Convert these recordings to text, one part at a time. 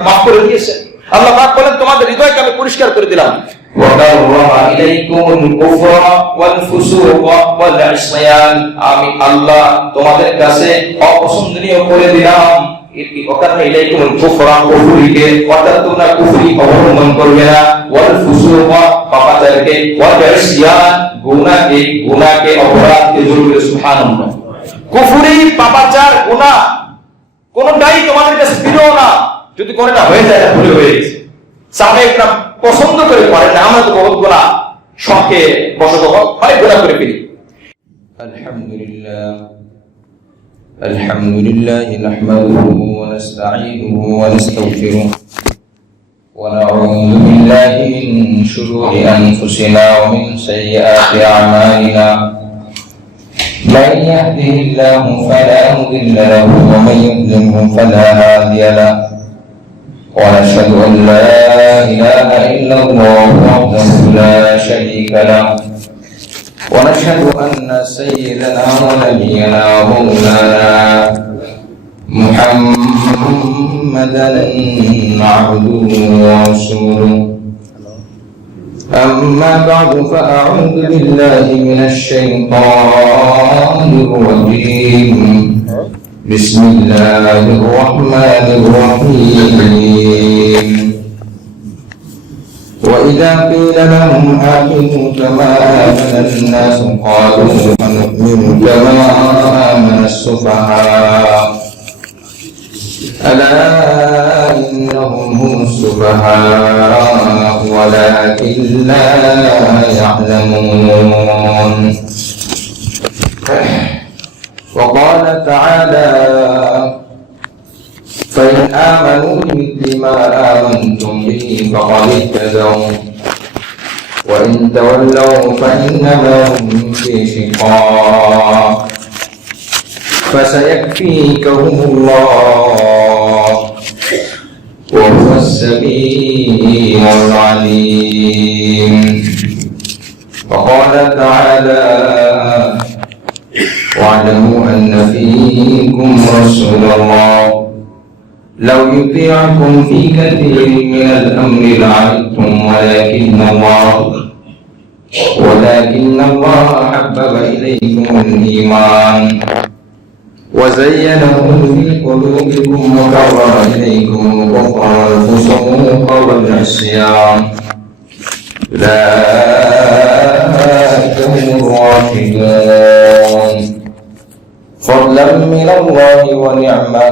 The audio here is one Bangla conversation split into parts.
মাফ করে দিয়েছেন। আল্লাহ পাক বলেন তোমাদের হৃদয়কে আমি পরিষ্কার করে দিলাম। আমি আল্লাহ তোমাদের কাছে অপছন্দনীয় করে দিলাম অর্থাৎ তোমরা কুফরি অবলম্বন করবে না, পাপাচারকে, গুনাহকে, অপরাধকে জড়িয়ে। সুবহানাল্লাহ। কুফরি, পাপাচার, গুনাহ কোনটাই তোমাদের কাছে প্রিয় না। যদি কোনটা হয়ে যায় ভুলে হয়ে গেছে, সাহাবায়ে পছন্দ করে করেন না। আমরা তো বহুত গুনাহ শখে বশত অনেক গুনাহ করে ফেলি। আলহামদুলিল্লাহ নাহমাদুহু ওয়া নাস্তাঈনুহু ওয়া নাস্তাগফিরুহ ওয়া নাউযু বিল্লাহি মিন শুরুরি আনফুসিনা ওয়া মিন সাইয়্যাতি আ'মালিনা। من يهده الله فلا مضل له ومن يضلل فلا هادي له ونشهد أن لا إله إلا الله وحده لا شريك له ونشهد أن سيدنا ونبينا ومولانا محمدا عبده ورسوله. أما بعد فأعوذ بالله من الشيطان الرجيم. بسم الله الرحمن الرحيم. وإذا قيل لهم آمنوا كما آمن الناس قالوا أنؤمن كما آمن السفهاء ألا إنهم هم السفهاء ولكن لا يعلمون. وقال تعالى فإن آمنوا بمثل ما آمنتم به فقد اهتدوا وإن تولوا فإنما هم في شقاق فسيكفيكهم الله وهو السميع العليم. وقال تعالى واعلموا أن فيكم رسول الله لو يطيعكم في كثير من الأمر لعنتم ولكن الله حبب إليكم الإيمان وزينه في قلوبكم وكره إليكم الكفر والفسوق والعصيان أولئك هم الراشدون فضلا من الله ونعمة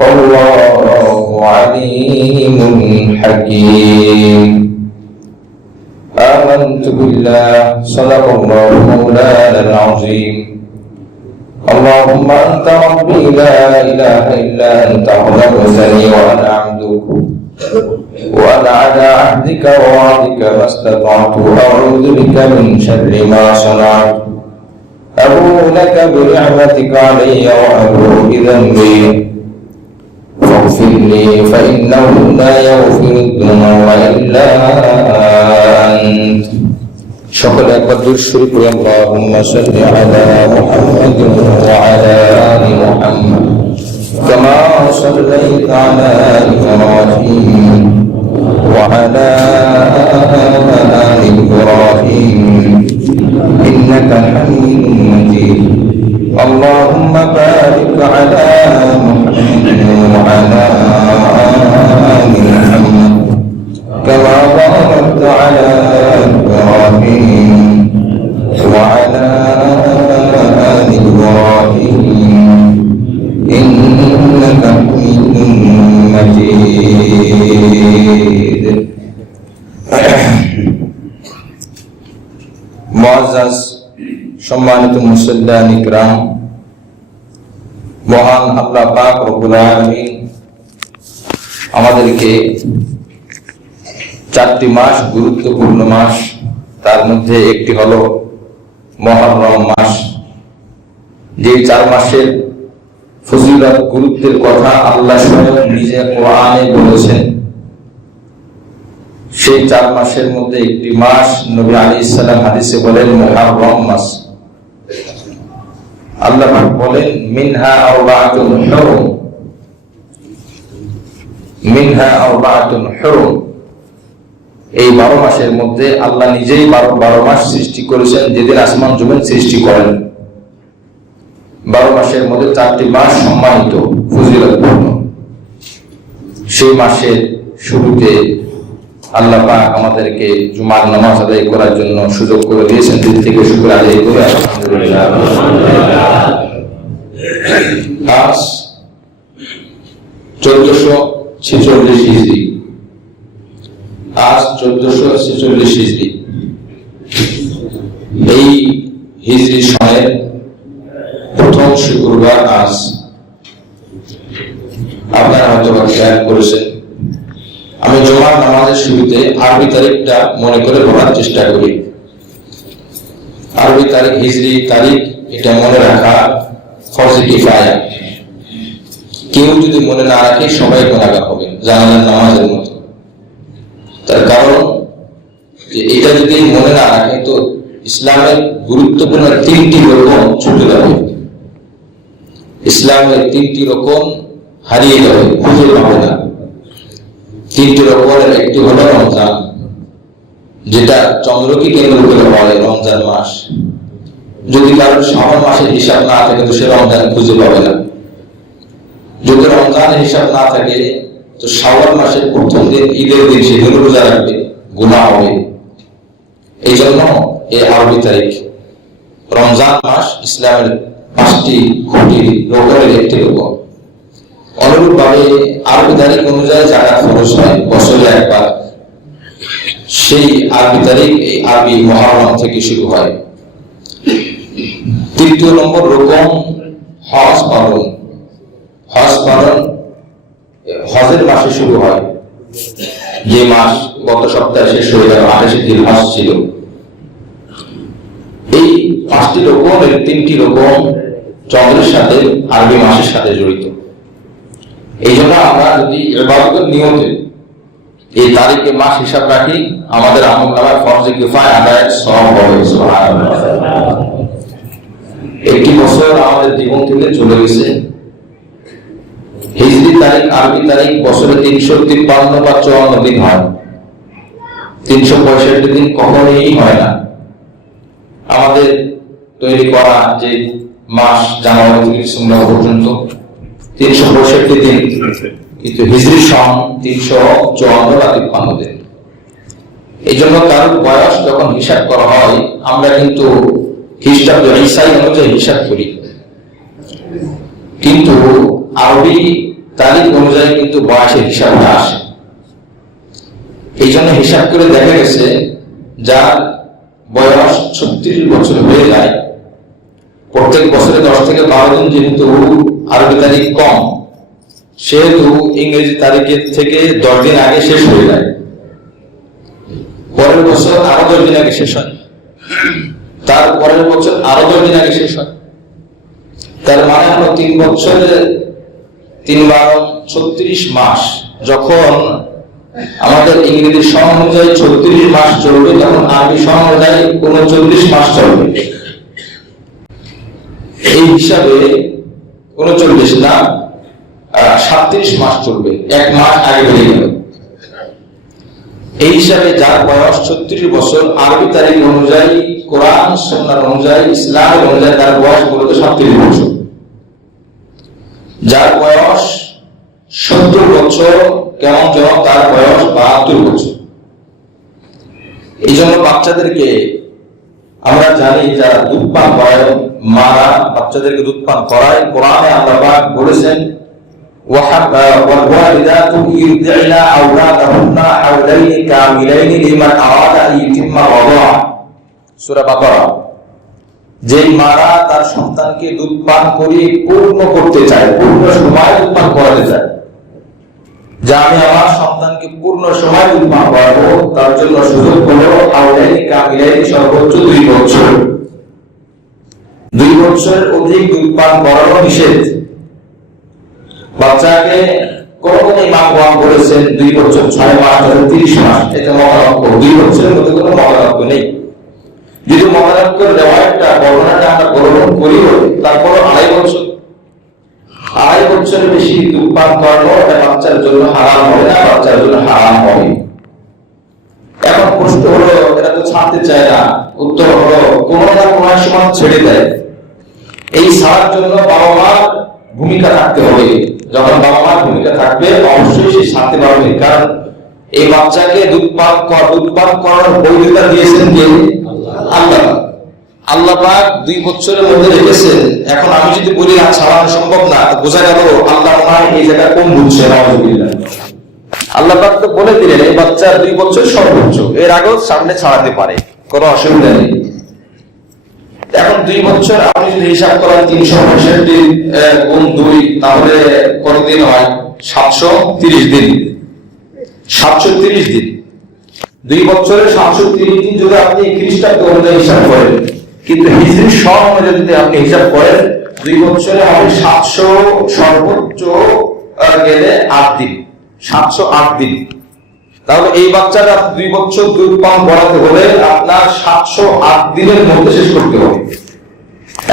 والله عليم حكيم. آمنت بالله صدق الله مولانا العظيم. اللهم أنت ربي لا إله إلا أنت خلقتني وأنا عبدك وأنا على عهدك ووعدك ما استطعت أعوذ بك من شر ما صنعت أبوء لك بنعمتك علي وأبوء بذنبي فاغفر لي فإنه لا يغفر الذنوب إلا أنت. সকলে একবার দুরূদ শরীফ পড়ি। আল্লাহুম্মা সাল্লি আলা মুহাম্মাদিন ওয়া আলা আলি মুহাম্মাদ কামা সাল্লাইতা আলা ইব্রাহিম ওয়া আলা আলি ইব্রাহিম ইন্নাকা হামিদুম মাজিদ. اللهم بارك على محمد وعلى آل محمد كما باركت على إبراهيم وعلى آل إبراهيم إنك حميد مجيد. মুআজ্জাজ সম্মানিত মুসল্লিয়ান ইকরাম, মহান আল্লাহ পাক রব্বুল আলামিন আমাদেরকে 4টি মাস গুরুত্বপূর্ণ মাস, তার মধ্যে একটি হলো মুহররম মাস। যে 4 মাসের ফজিলত গুরুত্বের কথা আল্লাহ স্বয়ং নিজে কোরআনে বলেছেন। সেই 4 মাসের মধ্যে একটি মাস নবী আলাইহিস সালাম হাদিসে বলেন মুহররম মাস। আল্লাহ পাক বলেন মিনহা আরবাআতুন হুরুম, মিনহা আরবাআতুন হুরুম, এই 12 মাসের মধ্যে আল্লাহ নিজেই 12 মাস সৃষ্টি করেছেন যেদিন আসমান জমিন সৃষ্টি করেন। 12 মাসের মধ্যে 4টি মাস সম্মানিত, ফজিলতপূর্ণ। সেই মাসের শুরুতে আল্লাহ পাক আমাদেরকে জুমার নামাজ আদায় করার জন্য সুযোগ করে দিয়েছেন। দিল থেকে শুকর আদায় করে আলহামদুলিল্লাহ। আজ 1446 হিজরি, আজ 1446 হিজরি। এই হিজরি সনের প্রথম শুক্রবার আজ। আপনারা হয়তো খেয়াল করেছেন, আমি জুমার নামাজের শুরুতে আরবি তারিখটা মনে করে বলার চেষ্টা করি। আরবি তারিখ, হিজরি তারিখ, এটা মনে রাখা ফরজে কিফায়া। কেউ যদি মনে না রাখে সবাই গুনাহগার হবে, জানাজার নামাজের মতো। তার কারণ যে এটা যদি মনে না রাখে তো ইসলামের গুরুত্বপূর্ণ 3টি রকম ছুটে যাবে, ইসলামের 3টি রকম হারিয়ে যাবে, খুঁজে পাবে না। 3টি রকমের একটি হলো রমজান, যেটা চন্দ্রকে কেন্দ্র করে বলে রমজান মাস। যদি কারোর শাওয়াল মাসের হিসাব না থাকে তো সে রমজান খুঁজে পাবে না। যদি রমজানের হিসাব না থাকে তো শাওয়াল মাসের প্রথম দিন, ঈদের দিন সে দিন রোজা রাখবে, গুনাহ হবে। এই জন্য এই আরবি তারিখ। রমজান মাস ইসলামের 5টি খুঁটি রকমের একটি রকম। অনুরূপ ভাবে আরবি তারিখ অনুযায়ী যাকাত ফরজ হয় বছরে একবার। সেই আরবি তারিখ এই আরবি মুহররম থেকে শুরু হয়। 3য় নম্বর রকম হজ পালন। হজ পালন হজের মাসে শুরু হয়, যে মাস গত সপ্তাহে শেষ হয়ে গেল, 28 দিন হজ ছিল। এই 5টি রকমের 3টি রকম চন্দ্রের সাথে, আরবি মাসের সাথে জড়িত। এই জন্য আমরা যদি ইবাদতের নিয়তে এই তারিখে মাস হিসাব রাখি, আমাদের আমলনামায় ফরজে কিফায়া আদায়ের সওয়াব হবে। সুবহানাল্লাহ। একটি বছর আমাদের জীবন থেকে চলে গেছে। হিজরি তারিখ, আরবি তারিখ বছরে 353 বা 54 দিন হয়, 365 দিন কখনোই হয় না। আমাদের তৈরি করা যে মাস জানুয়ারি থেকে ডিসেম্বর পর্যন্ত 365 দিন, কিন্তু হিজরি সন 354 বা 53 দিন। এই জন্য কারোর বয়স যখন হিসাব করা হয়, আমরা কিন্তু খ্রিস্টাব্দ ঈসাই অনুযায়ী হিসাব করি, কিন্তু আরবি তারিখ অনুযায়ী কিন্তু বয়সের হিসাবটা আসে। এই জন্য হিসাব করে দেখা গেছে যার বয়স 36 বছর হয়ে যায়, প্রত্যেক বছরে 10 থেকে 12 দিন যেহেতু আরবি তারিখ কম, সেহেতু ইংরেজি তারিখের থেকে 10 দিন আগে শেষ হয়ে যায়। পরের বছর আরো 10 দিন আগে শেষ হয়, তার পরের বছর আরো 10 দিন আগে শেষ হয়। তার মানে হলো 3 বছরে 3 বার 36 মাস। যখন আমাদের ইংরেজি সন অনুযায়ী 36 মাস চলবে, তখন আরবি সন অনুযায়ী 39 মাস চলবে। এই হিসাবে 39 না 37 মাস চলবে, 1 মাস আগে বেড়ে গেল। এই হিসাবে যার বয়স 36 বছর, আরবি তারিখ অনুযায়ী, কোরআন সুন্নাহ অনুযায়ী, ইসলাম অনুযায়ী তার বয়স মূলত 37 বছর। যার বয়স 70 বছর, কেমন যেন তার বয়স 72 বছর। এই জন্য বাচ্চাদেরকে আমরা জানি যারা দুধ পান করায়, মারা বাচ্চাদেরকে দুধ পান করায়, কোরআনে আল্লাহ পাক বলেছেন والوالدات يرضعن أولادهن حولين كاملين لمن أراد أن يتم الرضاعة সূরা বাকারা। যেই মারা তার সন্তানকে দুধ পান করিয়ে পূর্ণ করতে চায়, পূর্ণ সময় দুধ পান করাতে চায়, যা আমি আমার সন্তানকে পূর্ণ সময় দুধ পান করাবো, তার জন্য সুযোগ হলো হাওলাইনি কামিলাইনি, সর্বোচ্চ 2 বছর। 2 বছরের অধিক দুধ পান করানো নিষেধ। বাচ্চাকে কোন ইমাম বলেছেন 2 বছর 6 মাস 30 মাস, এটা মতানক্য। 2 বছরের মধ্যে কোনো মতানক্য নেই। যদি মতানক্যের রেওয়ায়াতটা, বর্ণনাটা আমরা গ্রহণ করিও, তারপর 2.5 বছর 2.5 বছরের বেশি দুধ পান করানো এটা বাচ্চার জন্য হারাম হবে না, বাচ্চার জন্য হারাম হবে। এখন প্রশ্ন হলো, এরা তো ছাড়তে চায় না, উত্তর হলো কোনো না কোনো সময় ছেড়ে দেয়। এই ছাড়ার জন্য বাবা মার ভূমিকা থাকতে হবে। যখন বাবা মার ভূমিকা থাকবে অবশ্যই সে ছাড়তে পারবে, কারণ এই বাচ্চাকে দুধ পান করার বৈধতা দিয়েছেন কে? আল্লাহ। আল্লাহ পাক 2 বছরের মধ্যে রেখেছেন। এখন আমি যদি বলি না ছাড়ানো সম্ভব না, বোঝা গেল আল্লাহ মনে এই জায়গায় কম বুঝছে। আল্লাহ পাক তো বলে দিলেন এই বাচ্চা 2 বছর সর্বোচ্চ, এর আগেও সামনে ছাড়াতে পারে, কোনো অসুবিধা নেই। এখন 2 বছর আপনি যদি হিসাব করেন 365 গুণ 2, তাহলে কতদিন হয়? 730 দিন। 730 দিন, 2 বছরে 730 দিন যদি আপনি খ্রিস্টাব্দ অনুযায়ী হিসাব করেন, কিন্তু হিজরি সন অনুযায়ী যদি আপনি হিসাব করেন 2 বছরে হবে 700, সর্বোচ্চ গেলে 8 দিন, 708 দিন। তাহলে এই বাচ্চাটা 2 বছর দুধ পান করাতে হলে আপনার 708 দিনের মধ্যে শেষ করতে হবে।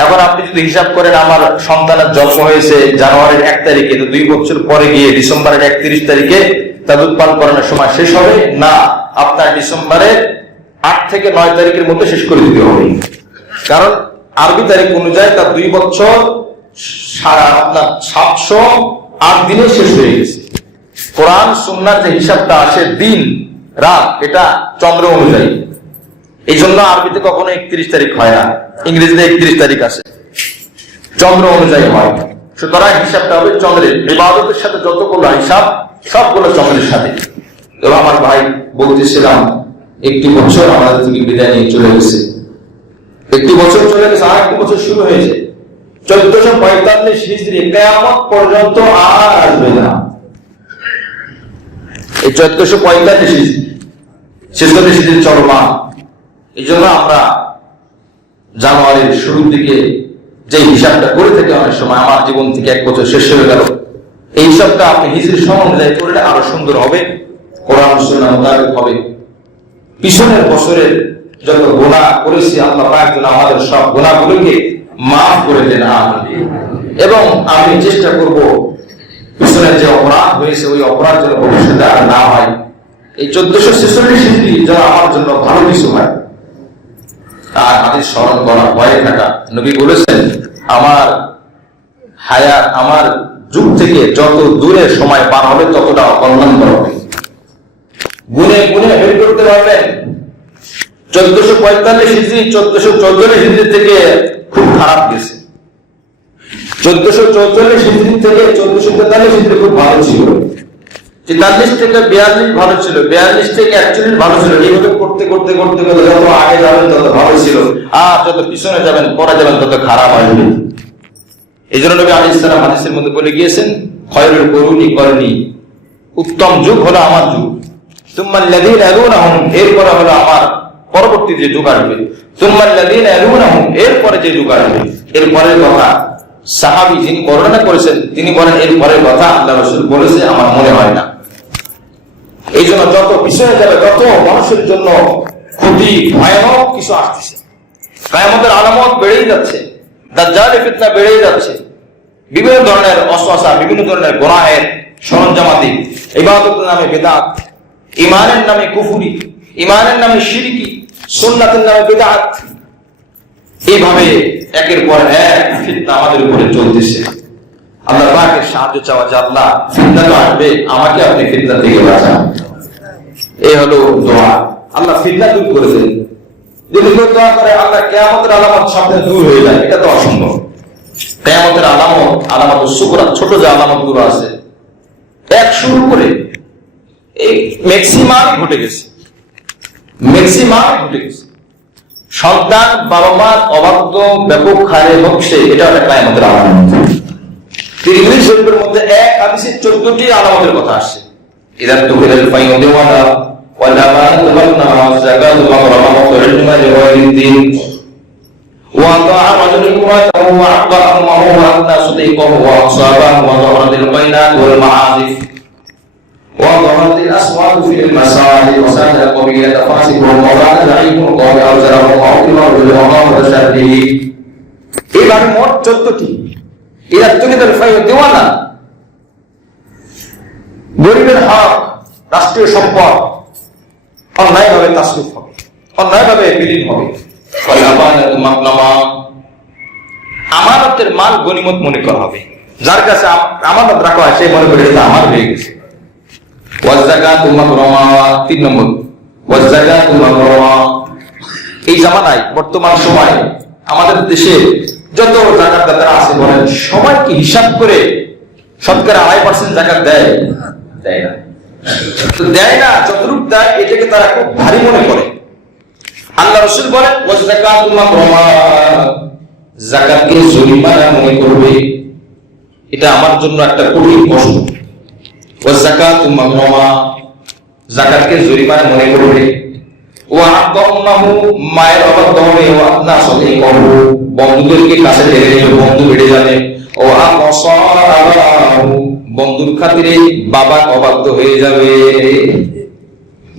এখন আপনি যদি হিসাব করেন আমার সন্তানের জন্ম হয়েছে জানুয়ারির 1 তারিখে, তো 2 বছর পরে গিয়ে ডিসেম্বরের 31 তারিখে তা দুধ পান করানোর সময় শেষ হবে না, আপনার ডিসেম্বরের 8 থেকে 9 তারিখের মধ্যে শেষ করে দিতে হবে। কারণ আরবি তারিখ অনুযায়ী তার 2 বছর আপনার 708 দিনে শেষ হয়ে গেছে। কোরআন সুন্নাহর যে হিসাবটা আসে দিন রাত, এটা চন্দ্র অনুযায়ী। এই জন্য আরবিতে কখনো 31 তারিখ হয় না, ইংরেজিতে 31 তারিখ আসে, চন্দ্র অনুযায়ী হয়। সুতরাং হিসাবটা হবে চন্দ্রের। ইবাদতের সাথে যতগুলো হিসাব সবগুলো চন্দ্রের সাথে। এবং আমার ভাই বলতেছিলাম 1 বছর আমাদের থেকে বিদায় নিয়ে চলে গেছে, 1 বছর চলে গেছে, আর 1 বছর শুরু হয়েছে 1445 হিজরি, কিয়ামত পর্যন্ত আর আসবে না। এই 1445 হিজরি 46 হিজরি চলমান। এই জন্য আমরা জানুয়ারির শুরুর দিকে যে হিসাবটা করে থাকি, অনেক সময় আমার জীবন থেকে 1 বছর শেষ হয়ে গেল, এই হিসাবটা আপনি হিজরি সন অনুযায়ী করলে আরো সুন্দর হবে, কোরআন সুন্নাহ মোতাবেক হবে। পিছনের বছরের যত গুনাহ করেছি আল্লাহ পাক যেন আমাদের সব গুনাহগুলোকে মাফ করে দেন, আমিন। এবং আমি চেষ্টা করব পিছনের যে অপরাধ হয়েছে ওই অপরাধ যেন ভবিষ্যতে আর না হয়। এই 1446 হিজরি যেন আমার জন্য ভালো কিছু হয়। আর হাদিস স্মরণ করা, ভয়ে থাকা। নবী বলেছেন আমার হায়াত, আমার যুগ থেকে যত দূরে সময় পার হবে ততটা অকল্যাণকর হবে। গুনে গুনে বের করতে পারবেন 1445 হিজরি 1444 হিজরি থেকে খুব খারাপ গেছে, 1444 হিজরি থেকে 1443 হিজরি খুব ভালো ছিল, 43 থেকে 42 ভালো ছিল, 42 থেকে 41 ভালো ছিল। এইভাবে করতে করতে করতে করতে যত আগে যাবেন তত ভালো ছিল, আর যত পিছনে যাবেন পরে যাবেন তত খারাপ আসবে। এই জন্য নবী আলাইহিস সালাম হাদিসের মধ্যে বলে গিয়েছেন খয়রুল কুরুনি করনি, উত্তম যুগ হলো আমার যুগ, সুম্মাল্লাযীনা ইয়ালুনাহুম, এরপরে হলো আমার পরবর্তী যে যুগ আসবে, সুম্মাল্লাযীনা ইয়ালুনাহুম, এরপরে যে যুগ আসবে। এরপরের কথা সাহাবী যিনি বর্ণনা করেছেন তিনি বলেন এরপরের কথা আল্লাহ রাসূল বলেছে আমার মনে হয় না। এই জন্য যত পিছনে যাবে তত মানুষের জন্য ক্ষতি, ভয়ানক কিছু আসতেছে। কিয়ামতের আলামত বেড়েই যাচ্ছে, দাজ্জালের ফিতনা বেড়েই যাচ্ছে, বিভিন্ন ধরনের ওয়াসওয়াসা, বিভিন্ন ধরনের গুনাহের সরঞ্জামাদি, ইবাদতের নামে বিদআত, ঈমানের নামে কুফরি, ঈমানের নামে শিরকি, সুন্নাতের নামে বিদআত, এইভাবে একের পর এক ফিতনা আমাদের উপরে চলতেছে। আল্লাহ পাকের সাহায্য চাওয়া যে আল্লাহ ফিতনা তো আসবে, আমাকে আপনি ফিতনা থেকে বাঁচান। এই হলো দোয়া, আল্লাহ ফিতনা দূর করে দেন। যদি কেউ দোয়া করে আল্লাহ কিয়ামতের আলামত সামনে দূর হয়ে যায়, এটা তো অসম্ভব। কিয়ামতের আলামত সুকরা, ছোট যে আলামত গুলো আছে এক শুরু করে এই ম্যাক্সিমাম ঘটে গেছে, সন্তান বাবা মার অবাধ্য ব্যাপক হারে হচ্ছে, এটা একটা কিয়ামতের আলামত। তিরমিজি শরীফের মধ্যে এক হাদিসে 14টি আলামতের কথা আসছে। ইদা তুহিলাল ফায়ুদিওয়ালা ওয়ালা মা'তুবান্না ওয়াযাকাতু ওয়া রামাতু ইলমা লিওয়ালিদ্দিন ওয়া তা'a রাজুলুন ওয়াতাহু ওয়া আ'তাহু মা হুwa an-nasudiqahu wa asabahu wa dhaharatil baynat wal ma'azif wa dhaharatil aswaq fil masajid wa sa'ala qabilat fasiqun wa kana da'ifun qawmi awzarahu wa aqima bil maqam wa sharrihi। এইভাবে মোট 14টি এরা তুলিদের ফাই দেওয়ানা। গরিবের হক, রাষ্ট্রীয় সম্পদ অন্যায়ভাবে তাসরুফ হবে, অন্যায়ভাবে বিলীন হবে। আমানতের মাল গনিমত মনে করা হবে। যার কাছে আমানত রাখা হয় সে মনে করে এটা আমার হয়ে গেছে। তিন নম্বর, এই জামানায় বর্তমান সময় আমাদের দেশে যত জাকাতদাতারা আছে বলেন সবাই কি হিসাব করে শতকরা 2.5% জাকাত দেয়? দেয় না। তো দেয় না, যতটুকু দেয় এটাকে তারা খুব ভারী মনে করে। আল্লাহ রাসূল বলেন যাকাতকে জরিমানা মনে করবে, এটা আমার জন্য একটা কঠিন কষ্ট। যাকাতকে জরিমানা মনে করবে। মায়ের অবাধ্য হবে, বন্ধুদেরকে কাছে টেনে নেবে, বন্ধু বেড়ে যাবে। বন্ধুর খাতিরে বাবা অবাধ্য হয়ে যাবে।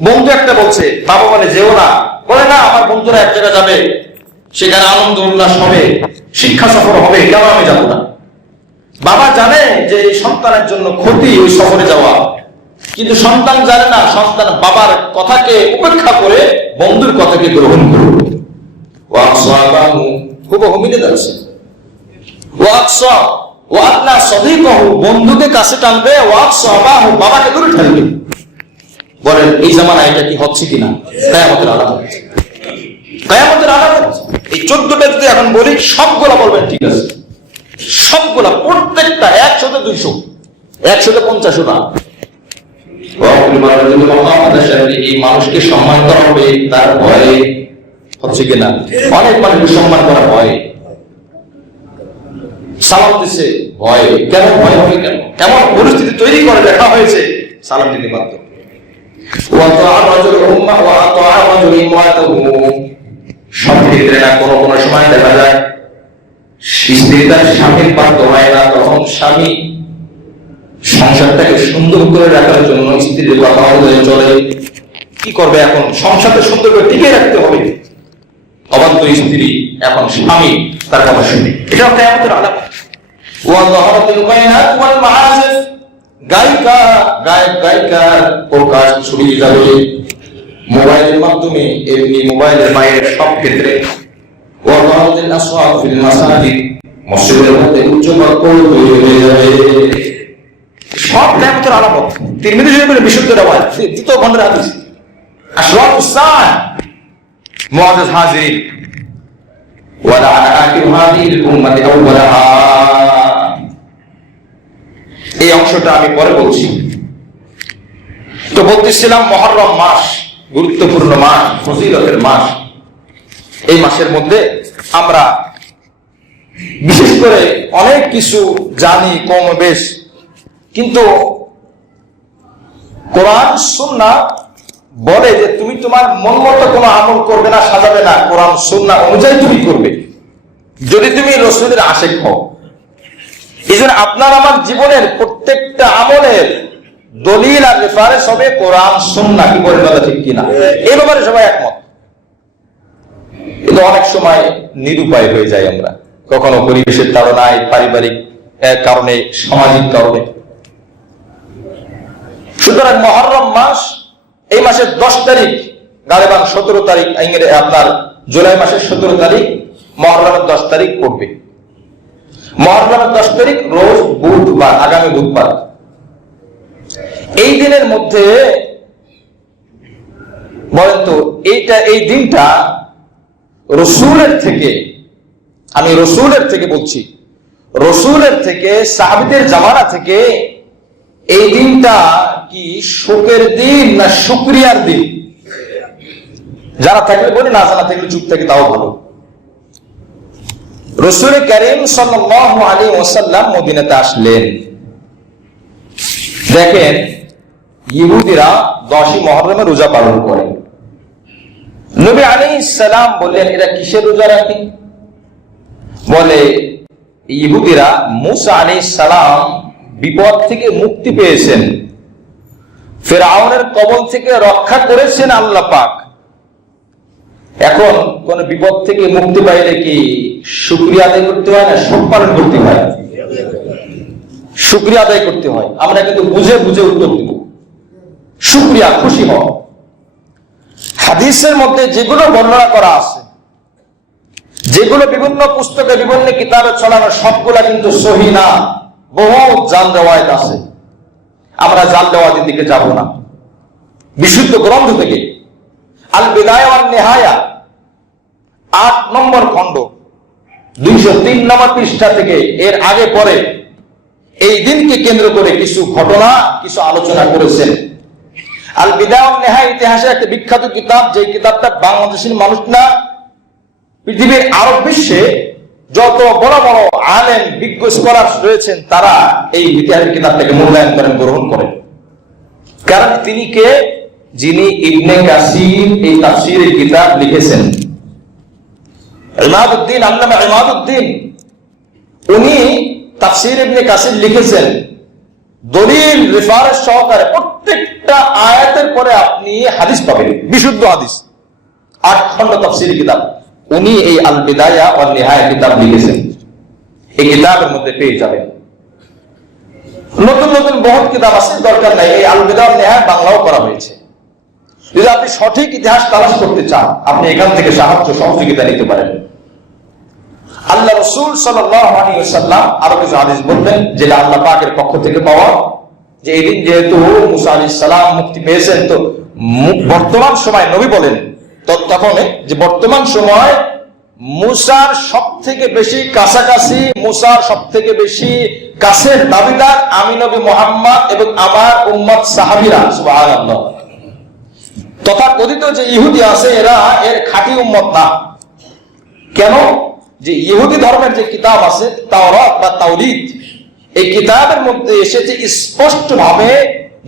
বন্ধু একটা বলছে, বাবা বলে যেও না, বলে না আমার বন্ধুরা এক জায়গায় যাবে, সেখানে আনন্দ উল্লাস হবে, শিক্ষা সফর হবে, কেন আমি যাবো না? বাবা জানে যে এই সন্তানের জন্য ক্ষতি ওই সফরে যাওয়া, কিন্তু সন্তান জানে না সন্তান বাবার কথাকে উপেক্ষা করে বন্ধুর কথাকে গ্রহণ করবে। বন্ধুকে কাছে টানবে, বাবাকে দূরে ঠানবে। বলেন এই জামানা এটা কি হচ্ছে কিনা? কিয়ামতের আলামত, কিয়ামতের আলামত। এই 14টা যদি এখন বলি সবগুলা বলবেন ঠিক আছে, সবগুলা প্রত্যেকটা 100 200 150 না। এই মানুষকে সম্মান করা হবে তার ভয়ে, হচ্ছে কিনা? অনেক মানুষকে সম্মান করা ভয়ে, সালাম দিচ্ছে ভয়ে। কেন ভয় হবে? কেন এমন পরিস্থিতি তৈরি করে দেখা হয়েছে সালাম দিতে বাধ্য। সব ক্ষেত্রে না, কোনো কোনো সময় দেখা যায় স্ত্রী তার স্বামীর বাধ্য হয় না, তখন স্বামী সংসারটাকে সুন্দর করে রাখার জন্য স্ত্রীর কথা অনুযায়ী চলে। কি করবে এখন? সংসারটা সুন্দর করে টিকে রাখতে হবে। অবাধ্য স্ত্রী এখন স্বামী তার কথা শুনে, এটা কিয়ামতের আলামত। গায়িকা গায়ক গায়িকার প্রকাশ ছড়িয়ে যাবে মোবাইলের মাধ্যমে, এমনি মোবাইলের বাইরে সব ক্ষেত্রে। মসজিদের মধ্যে উচ্চবাক্য তৈরি হয়ে যাবে, সব কিয়ামতের আলামত। তিরমিজি শরীফের বিশুদ্ধ রওয়ায়াত, দ্বিতীয় খণ্ডের হাদিস। আশরাতুস সাআহ মুআজ্জাজ হাজিরিন, ওয়ালা আখিরু হাদিহিল উম্মতি আউওয়ালাহা। এই অংশটা আমি পরে বলছি। তো বলতেছিলাম মুহররম মাস গুরুত্বপূর্ণ মাস, ফজিলতের মাস। এই মাসের মধ্যে আমরা বিশেষ করে অনেক কিছু জানি কম বেশ, কিন্তু কোরআন সুন্নাহ বলে যে তুমি তোমার মন মতো কোনো আমল করবে না, সাজাবে না, কোরআন সুন্নাহ অনুযায়ী তুমি করবে যদি তুমি রাসূলের আশিক হও। এই জন্য আপনার আমার জীবনের প্রত্যেকটা আমলের দলিল আর রেফারেন্স হবে কোরআন সুন্নাহ। কি বলেন কথা ঠিক কিনা? এই ব্যাপারে সবাই একমত। কিন্তু অনেক সময় নিরুপায় হয়ে যায় আমরা, কখনো পরিবেশের তাড়নায়, পারিবারিক কারণে, সামাজিক কারণে। সুতরাং মুহররম মাস, এই মাসের 10 তারিখ, গালেবান 17 তারিখ, আপনার জুলাই মাসের 17 তারিখ, মুহররমের 10 তারিখ পড়বে। মুহররমের 10 তারিখ রোজ বুধবার, আগামী বুধবার। এই দিনের মধ্যে বলেন তো এই দিনটা রাসূলের থেকে, আমি রাসূলের থেকে বলছি, রাসূলের থেকে, সাহাবীদের জামানা থেকে এই দিনটা কি শোকের দিন না শুকরিয়ার দিন? যারা থাকলে বলি, না জানা থাকলে চুপ থাকে তাও ভালো। রাসূল কারীম সাল্লাল্লাহু আলাইহি ওয়াসাল্লাম মদিনাতে আসলেন। দেখেন ইহুদিরা 10ই মুহররমে রোজা পালন করে। নবী আলাইহিস সালাম বললেন এরা কিসের রোজা রাখে? বলে ইহুদিরা মুসা আলাইহিস সালাম বিপদ থেকে মুক্তি পেয়েছেন, ফিরআউনের কবল থেকে রক্ষা করেছেন আল্লাহ পাক। এখন কোন বিপদ থেকে মুক্তি পাইলে কি শুকরিয়া আদায় করতে হয় না শোক পালন করতে হয়? শুকরিয়া আদায় করতে হয়। আমরা কিন্তু বুঝে বুঝে উত্তর দিব, শুকরিয়া, খুশি হও। হাদিসের মধ্যে যেগুলো বর্ণনা করা আছে, যেগুলো বিভিন্ন পুস্তকে বিভিন্ন কিতাবে ছড়ানো, সবগুলা কিন্তু সহি না, বহু জাল রেওয়ায়েত আছে। আমরা জাল রেওয়ায়েতের দিকে যাব না। বিশুদ্ধ গ্রন্থ থেকে আল বিদায়া ওয়ান নিহায়া 8 নম্বর খণ্ড 203 নম্বর পৃষ্ঠা থেকে এর আগে পরে এই দিনকে কেন্দ্র করে কিছু ঘটনা, কিছু আলোচনা করেছেন। আল বিদায়া ওয়ান নিহায়া ইতিহাসের একটা বিখ্যাত কিতাব, যে কিতাবটা বাংলাদেশের মানুষ না, পৃথিবীর আরব বিশ্বে যত বড় বড় আলেম, বিজ্ঞ স্কলার রয়েছেন, তারা এই ইতিহাসের কিতাবটাকে মূল্যায়ন করেন, গ্রহণ করেন। কারণ তিনি কে? যিনি ইবনে কাসির এই তাফসীরের কিতাব লিখেছেন, ইমাদউদ্দিন, আল্লামা ইমাদউদ্দিন, উনি তাফসীর ইবনে কাসির লিখেছেন দলিল রেফারেন্স সহকারে। প্রত্যেকটা আয়াতের পরে আপনি হাদিস পাবেন, বিশুদ্ধ হাদিস। 8 খণ্ড তাফসীরের কিতাব উনি এই আল বিদায়া ওয়ান নিহায়া কিতাব লিখেছেন। এই কিতাবের মধ্যে পেয়ে যাবেন। নতুন নতুন বহুত কিতাব আছে, দরকার নাই। এই আল বিদায়া ওয়ান নিহায়া বাংলাও করা হয়েছে। যদি আপনি সঠিক ইতিহাস তালাশ করতে চান, আপনি এখান থেকে সাহায্য সহযোগিতা নিতে পারেন। আল্লাহ রাসূল সাল্লাল্লাহু আলাইহি ওয়াসাল্লাম আরো কিছু হাদিস বললেন, যেটা আল্লাহ পাকের পক্ষ থেকে পাওয়া, যে এই দিন যেহেতু মুসা আলাইহিস সালাম মুক্তি পেয়েছেন, তো বর্তমান সময় নবী বলেন তখন যে বর্তমান সময় মুসার সব থেকে বেশি কাছাকাছি, মুসার সব থেকে বেশি কাছের দাবিদার আমি নবী মুহাম্মদ এবং আমার উম্মত সাহাবীরা। সুবহানাল্লাহ। তথা কথিত যে ইহুদি আছে, এরা এর খাঁটি উম্মত না। কেন? যে ইহুদি ধর্মের যে কিতাব আছে তাওরাত বা তাওরীত, এই কিতাবের মধ্যে এসেছে স্পষ্ট ভাবে,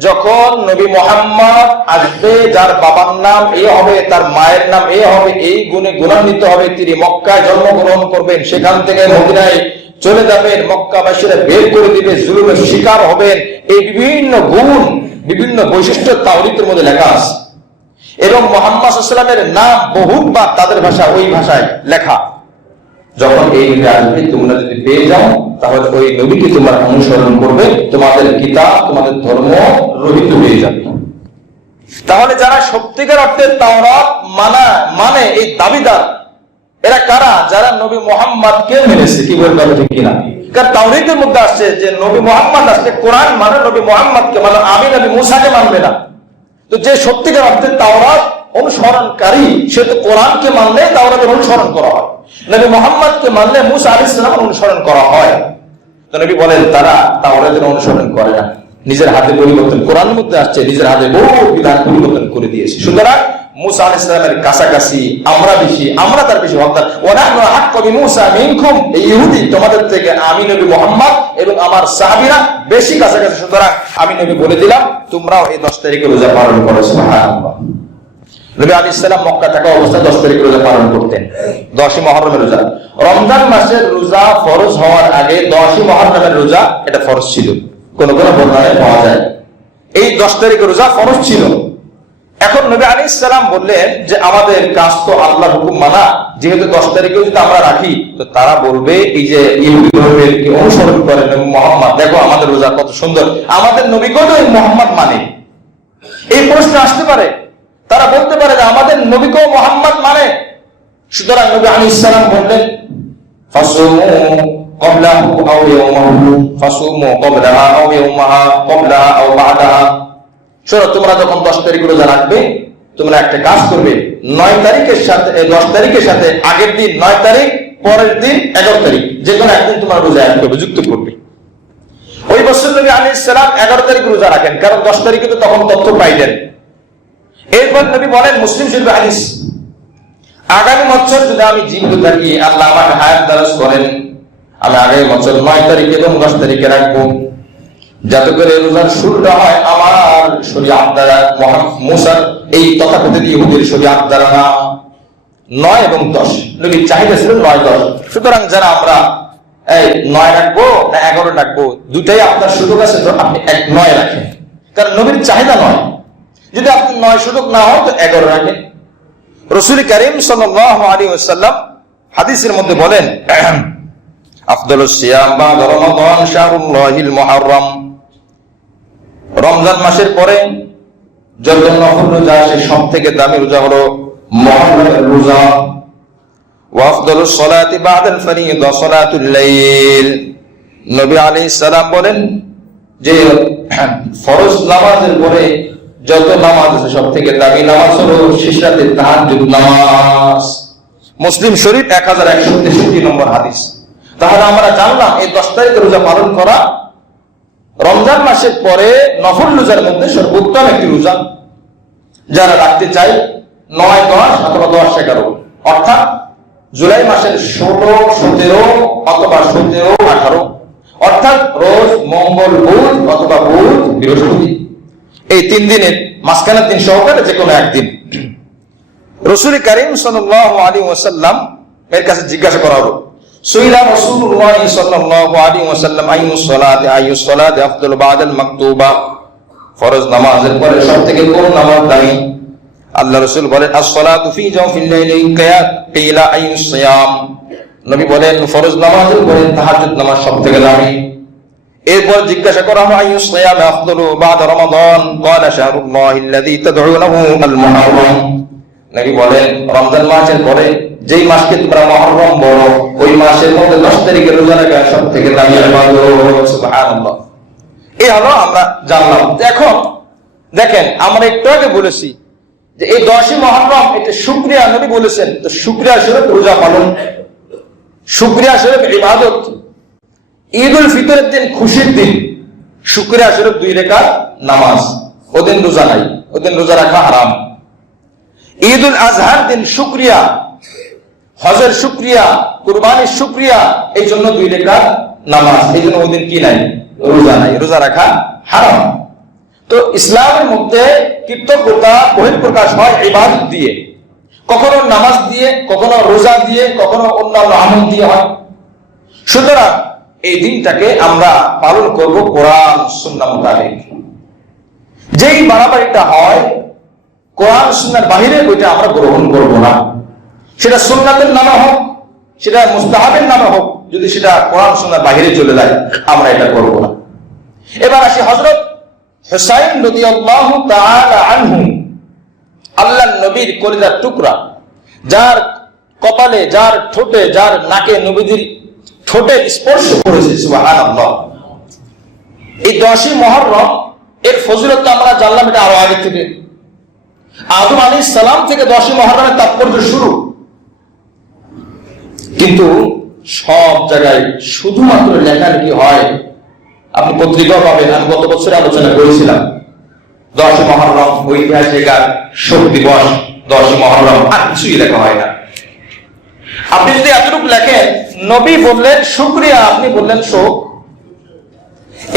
যখন নবী মুহাম্মদ আসবে, যার বাবার নাম এ হবে, তার মায়ের নাম এ হবে, এই গুণে গুণান্বিত হবে, তিনি মক্কায় জন্মগ্রহণ করবেন, সেখান থেকে মদিনায় চলে যাবেন, মক্কাবাসীরা বের করে দিবে, জুলুমের শিকার হবেন, এই বিভিন্ন গুণ, বিভিন্ন বৈশিষ্ট্য তাওরীতের মধ্যে লেখা আছে। এবং মুহাম্মদ সাল্লাল্লাহু আলাইহি ওয়াসাল্লামের নাম বহুবার তাদের ভাষা, ওই ভাষায় লেখা। যখন এই নবী আসবে, তোমরা যদি পেয়ে যাও, তাহলে ওই নবীকে তোমরা অনুসরণ করবে, তোমাদের কিতাব, তোমাদের ধর্ম রহিত হয়ে যাবে। তাহলে যারা সত্যিকার অর্থে তাওরাত মানে এই দাবিদার, এরা কারা? যারা নবী মুহাম্মদকে মেনেছে। কি বলবেন, ঠিক কিনা? কারণ তাওরীতের মধ্যে আসছে যে নবী মুহাম্মদ আসলে কোরআন মানে, নবী মুহাম্মদকে মানে, আমি নবী মুসাকে মানবে না। তো যে সত্যিকার অর্থে তাওরাত অনুসরণকারী, সে তো কোরআনকে মানলে তাওরাতের অনুসরণ করা হয়, নবী মুহাম্মদকে মানলে মুসা আলাইহিস সালামের অনুসরণ করা হয়। তো নবী বলেন তারা তাওরাতের অনুসরণ করে না, নিজের হাতে পরিবর্তন, কোরআনের মধ্যে আসছে নিজের হাতে বহু বিধান পরিবর্তন করে দিয়েছে। সুতরাং মুসা আলাইহিস সালামের কাছাকাছি আমরা বেশি, আমরা তার বেশি হকদার। ওয়া নাহনু আহাক্কু বিমূসা মিনকুম, এই ইহুদি তোমাদের থেকে আমি নবী মুহাম্মদ এবং আমার সাহাবীরা বেশি কাছাকাছি। সুতরাং আমি নবী বলে দিলাম, তোমরাও এই 10 তারিখে রোজা পালন করো। সুবহানাল্লাহ। নবী আলাইহিস সালাম মক্কা থাকা অবস্থায় 10 তারিখে রোজা পালন করতেন, 10ই মুহররমের রোজা। রমজান মাসের রোজা ফরজ হওয়ার আগে 10ই মুহররমের রোজা এটা ফরজ ছিল, কোন কোন বর্ণনায় পাওয়া যায়। এই 10 তারিখে রোজা ফরজ ছিল। এখন নবী আলাইহিস সালাম বললেন যে আমাদের কাজ তো আল্লাহর হুকুম মানা, যেহেতু 10 তারিখে যদি আমরা রাখি, তো তারা বলবে এই যে ইহুদি ধর্মের কি অনুসরণ করে নবী মুহাম্মদ, দেখো আমাদের রোজা কত সুন্দর, আমাদের নবীকেও তো মুহাম্মদ মানে। এই প্রশ্ন আসতে পারে, তারা বলতে পারে যে আমাদের নবীকেও মুহাম্মদ মানে। সুতরাং নবী আলাইহিস সালাম বললেন ফাসুমু ক্বাবলাহু আও ইয়াওমাহু, ফাসুমু ক্বাবলাহা আও ইয়াওমাহা, ক্বাবলাহা আও বা'দাহা। শোনো, তোমরা যখন 10 তারিখ রোজা রাখবে, তোমরা একটা কাজ করবে, 9 তারিখের সাথে 10 তারিখের সাথে আগের দিন 9 তারিখ, পরের দিন 11 তারিখ, যে কোনো একদিন তোমার রোজা অ্যাড করবে, যুক্ত করবে। ওই বছর নবী আলাইহিস সালাম 11 তারিখ রোজা রাখেন, কারণ 10 তারিখে তো তখন তথ্য পাইলেন। এরপর নবী বলেন, মুসলিম শরীফে হাদিস, আগামী বছর যদি আমি জীবিত থাকি, আল্লাহ আমাকে হায়াত দারাজ করেন, আমি আগামী বছর 9 তারিখ এবং 10 তারিখে রাখবো, যাতে করে রোজার শুরুটা হয় আমার শরীয়ত দ্বারা, মুসার এই তথাকথিত ইহুদির শরীয়ত দ্বারা না। 9 এবং 10 নবীর চাহিদা ছিল 9, 10। সুতরাং যারা আমরা এই 9 রাখবো না 11 রাখবো, দুটাই আপনার সুযোগ আছে, তো আপনি 9 রাখেন, কারণ নবীর চাহিদা 9। যদি আপনি 9 সুযোগ না হয় তো 11 রাখেন। রাসূল কারীম সাল্লাল্লাহু আলাইহি ওয়াসাল্লাম হাদিসের মধ্যে বলেন, আফদালুস সিয়াম বা'দা রমাদান শাহরুল্লাহিল মুহাররম। রমজান মাসের পরে যত নফল রোজা আছে সবথেকে দামি রোজা হলো মুহররমের রোজা। ওয়া আফদালুস সালাতি বা'দাল ফরিয়দা সালাতুল লাইল। নবী আলাইহিস সালাম বলেন যে ফরজ নামাজের পরে যত নামাজ আছে সবথেকে দামি নামাজ হলো শেষ রাতের তাহাজ্জুদ নামাজ। মুসলিম শরীফ 1163 নম্বর হাদিস। তাহলে আমরা জানলাম এই 10 তারিখে রোজা পালন করা রমজান মাসের পরে নফল রোজার মধ্যে সর্বোত্তম একটি রোজা। যারা রাখতে চাই 9, 10 অথবা 10, 11 অর্থাৎ জুলাই মাসের 16, 17 অথবা 17, 18 অর্থাৎ রোজ মঙ্গল, বুধ অথবা বুধ, বৃহস্পতি, এই 3 দিনের মাঝখানের দিন সহকারে যে কোনো একদিন। রাসূল কারীম সাল্লাল্লাহু আলাইহি ওয়াসাল্লাম এর কাছে জিজ্ঞাসা করা হলো, সুইলা রাসূলুল্লাহ সাল্লাল্লাহু আলাইহি ওয়াসাল্লাম আইয়ুস সালাতি আফদালু বা'দাল মাকতুবা। ফরজ নামাজের পরে সবথেকে কোন নামাজ দামি? আল্লাহ রাসূল বলেন as-salatu fi jawfil layli qila ayyus siyam। নবী বলেন ফরজ নামাজের পরে তাহাজ্জুদ নামাজ সবথেকে দামি। এরপর জিজ্ঞাসা করা হলো আইয়ুস সিয়াম আফদালু বা'দা রমাদান ক্বালা শাহরুল্লাহিল্লাযী তাদউনাহু আল-মুহাররম। নবী বলেন রমজান মাসের পরে যেই মাসকে তোমরা মুহররম বলো ওই মাসের মধ্যে 10 তারিখে রোজা রাখা সবথেকে দামি ইবাদত। সুবহানাল্লাহ। এই হলো আমরা জানলাম। এখন দেখেন আমরা একটু আগে বলেছি যে এই 10ই মুহররম এটা শুকরিয়া, নবী বলেছেন, তো শুকরিয়া স্বরূপ রোজা পালন, শুকরিয়া স্বরূপ ইবাদত। ঈদুল ফিতরের দিন খুশির দিন, শুকরিয়া স্বরূপ 2 রাকাত নামাজ, ওদিন রোজা নাই, ওদিন রোজা রাখা হারাম। ঈদুল আজহার দিন শুকরিয়া, হজের শুকরিয়া, কুরবানির শুকরিয়া, এই জন্য 2 রাকাত নামাজ, এই জন্য ওদিন কি নাই? রোজা নাই, রোজা রাখা হারাম। তো ইসলামের মধ্যে কৃতজ্ঞতা বহিঃপ্রকাশ হয় ইবাদত দিয়ে, কখনো নামাজ দিয়ে, কখনো রোজা দিয়ে, কখনো অন্যান্য আমল দিয়ে হয়। সুতরাং এই দিনটাকে আমরা পালন করব কোরআন সুন্নাহ মোতাবেক। যেই বাড়াবাড়িটা হয় কোরআন সুন্নাহর বাহিরে ওইটা আমরা গ্রহণ করব না। সেটা সুন্নাতের নামে হোক, সেটা মুস্তাহাবের নামে হোক, যদি সেটা কোরআন সুন্নাহর বাহিরে চলে যায় আমরা এটা করব না। এবার আসি হযরত হুসাইন রাদিয়াল্লাহু তাআলা আনহু, আল্লাহর নবীর কলিজার টুকরা, যার কপালে, যার ঠোঁটে, যার নাকে নবীজির ঠোঁটে স্পর্শ করেছে। সুবহানাল্লাহ। এই 10ই মুহররম এর ফজিলত তো আমরা জানলাম এটা আরো আগে থেকে। আদম আলাইহিস সালাম থেকে 10ই মুহররমের তাৎপর্য শুরু। কিন্তু সব জায়গায় শুধুমাত্র লেখালেখি হয়, আপনি পত্রিকা পাবেন, আমি গত বছরে আলোচনা করেছিলাম 10ই মুহররম ঐতিহাসিক আর শোক দিবস, 10ই মুহররম, আর কিছুই লেখা হয় না। আপনি যদি এতটুকু লেখেন, নবী বললেন শুকরিয়া, আপনি বললেন শোক।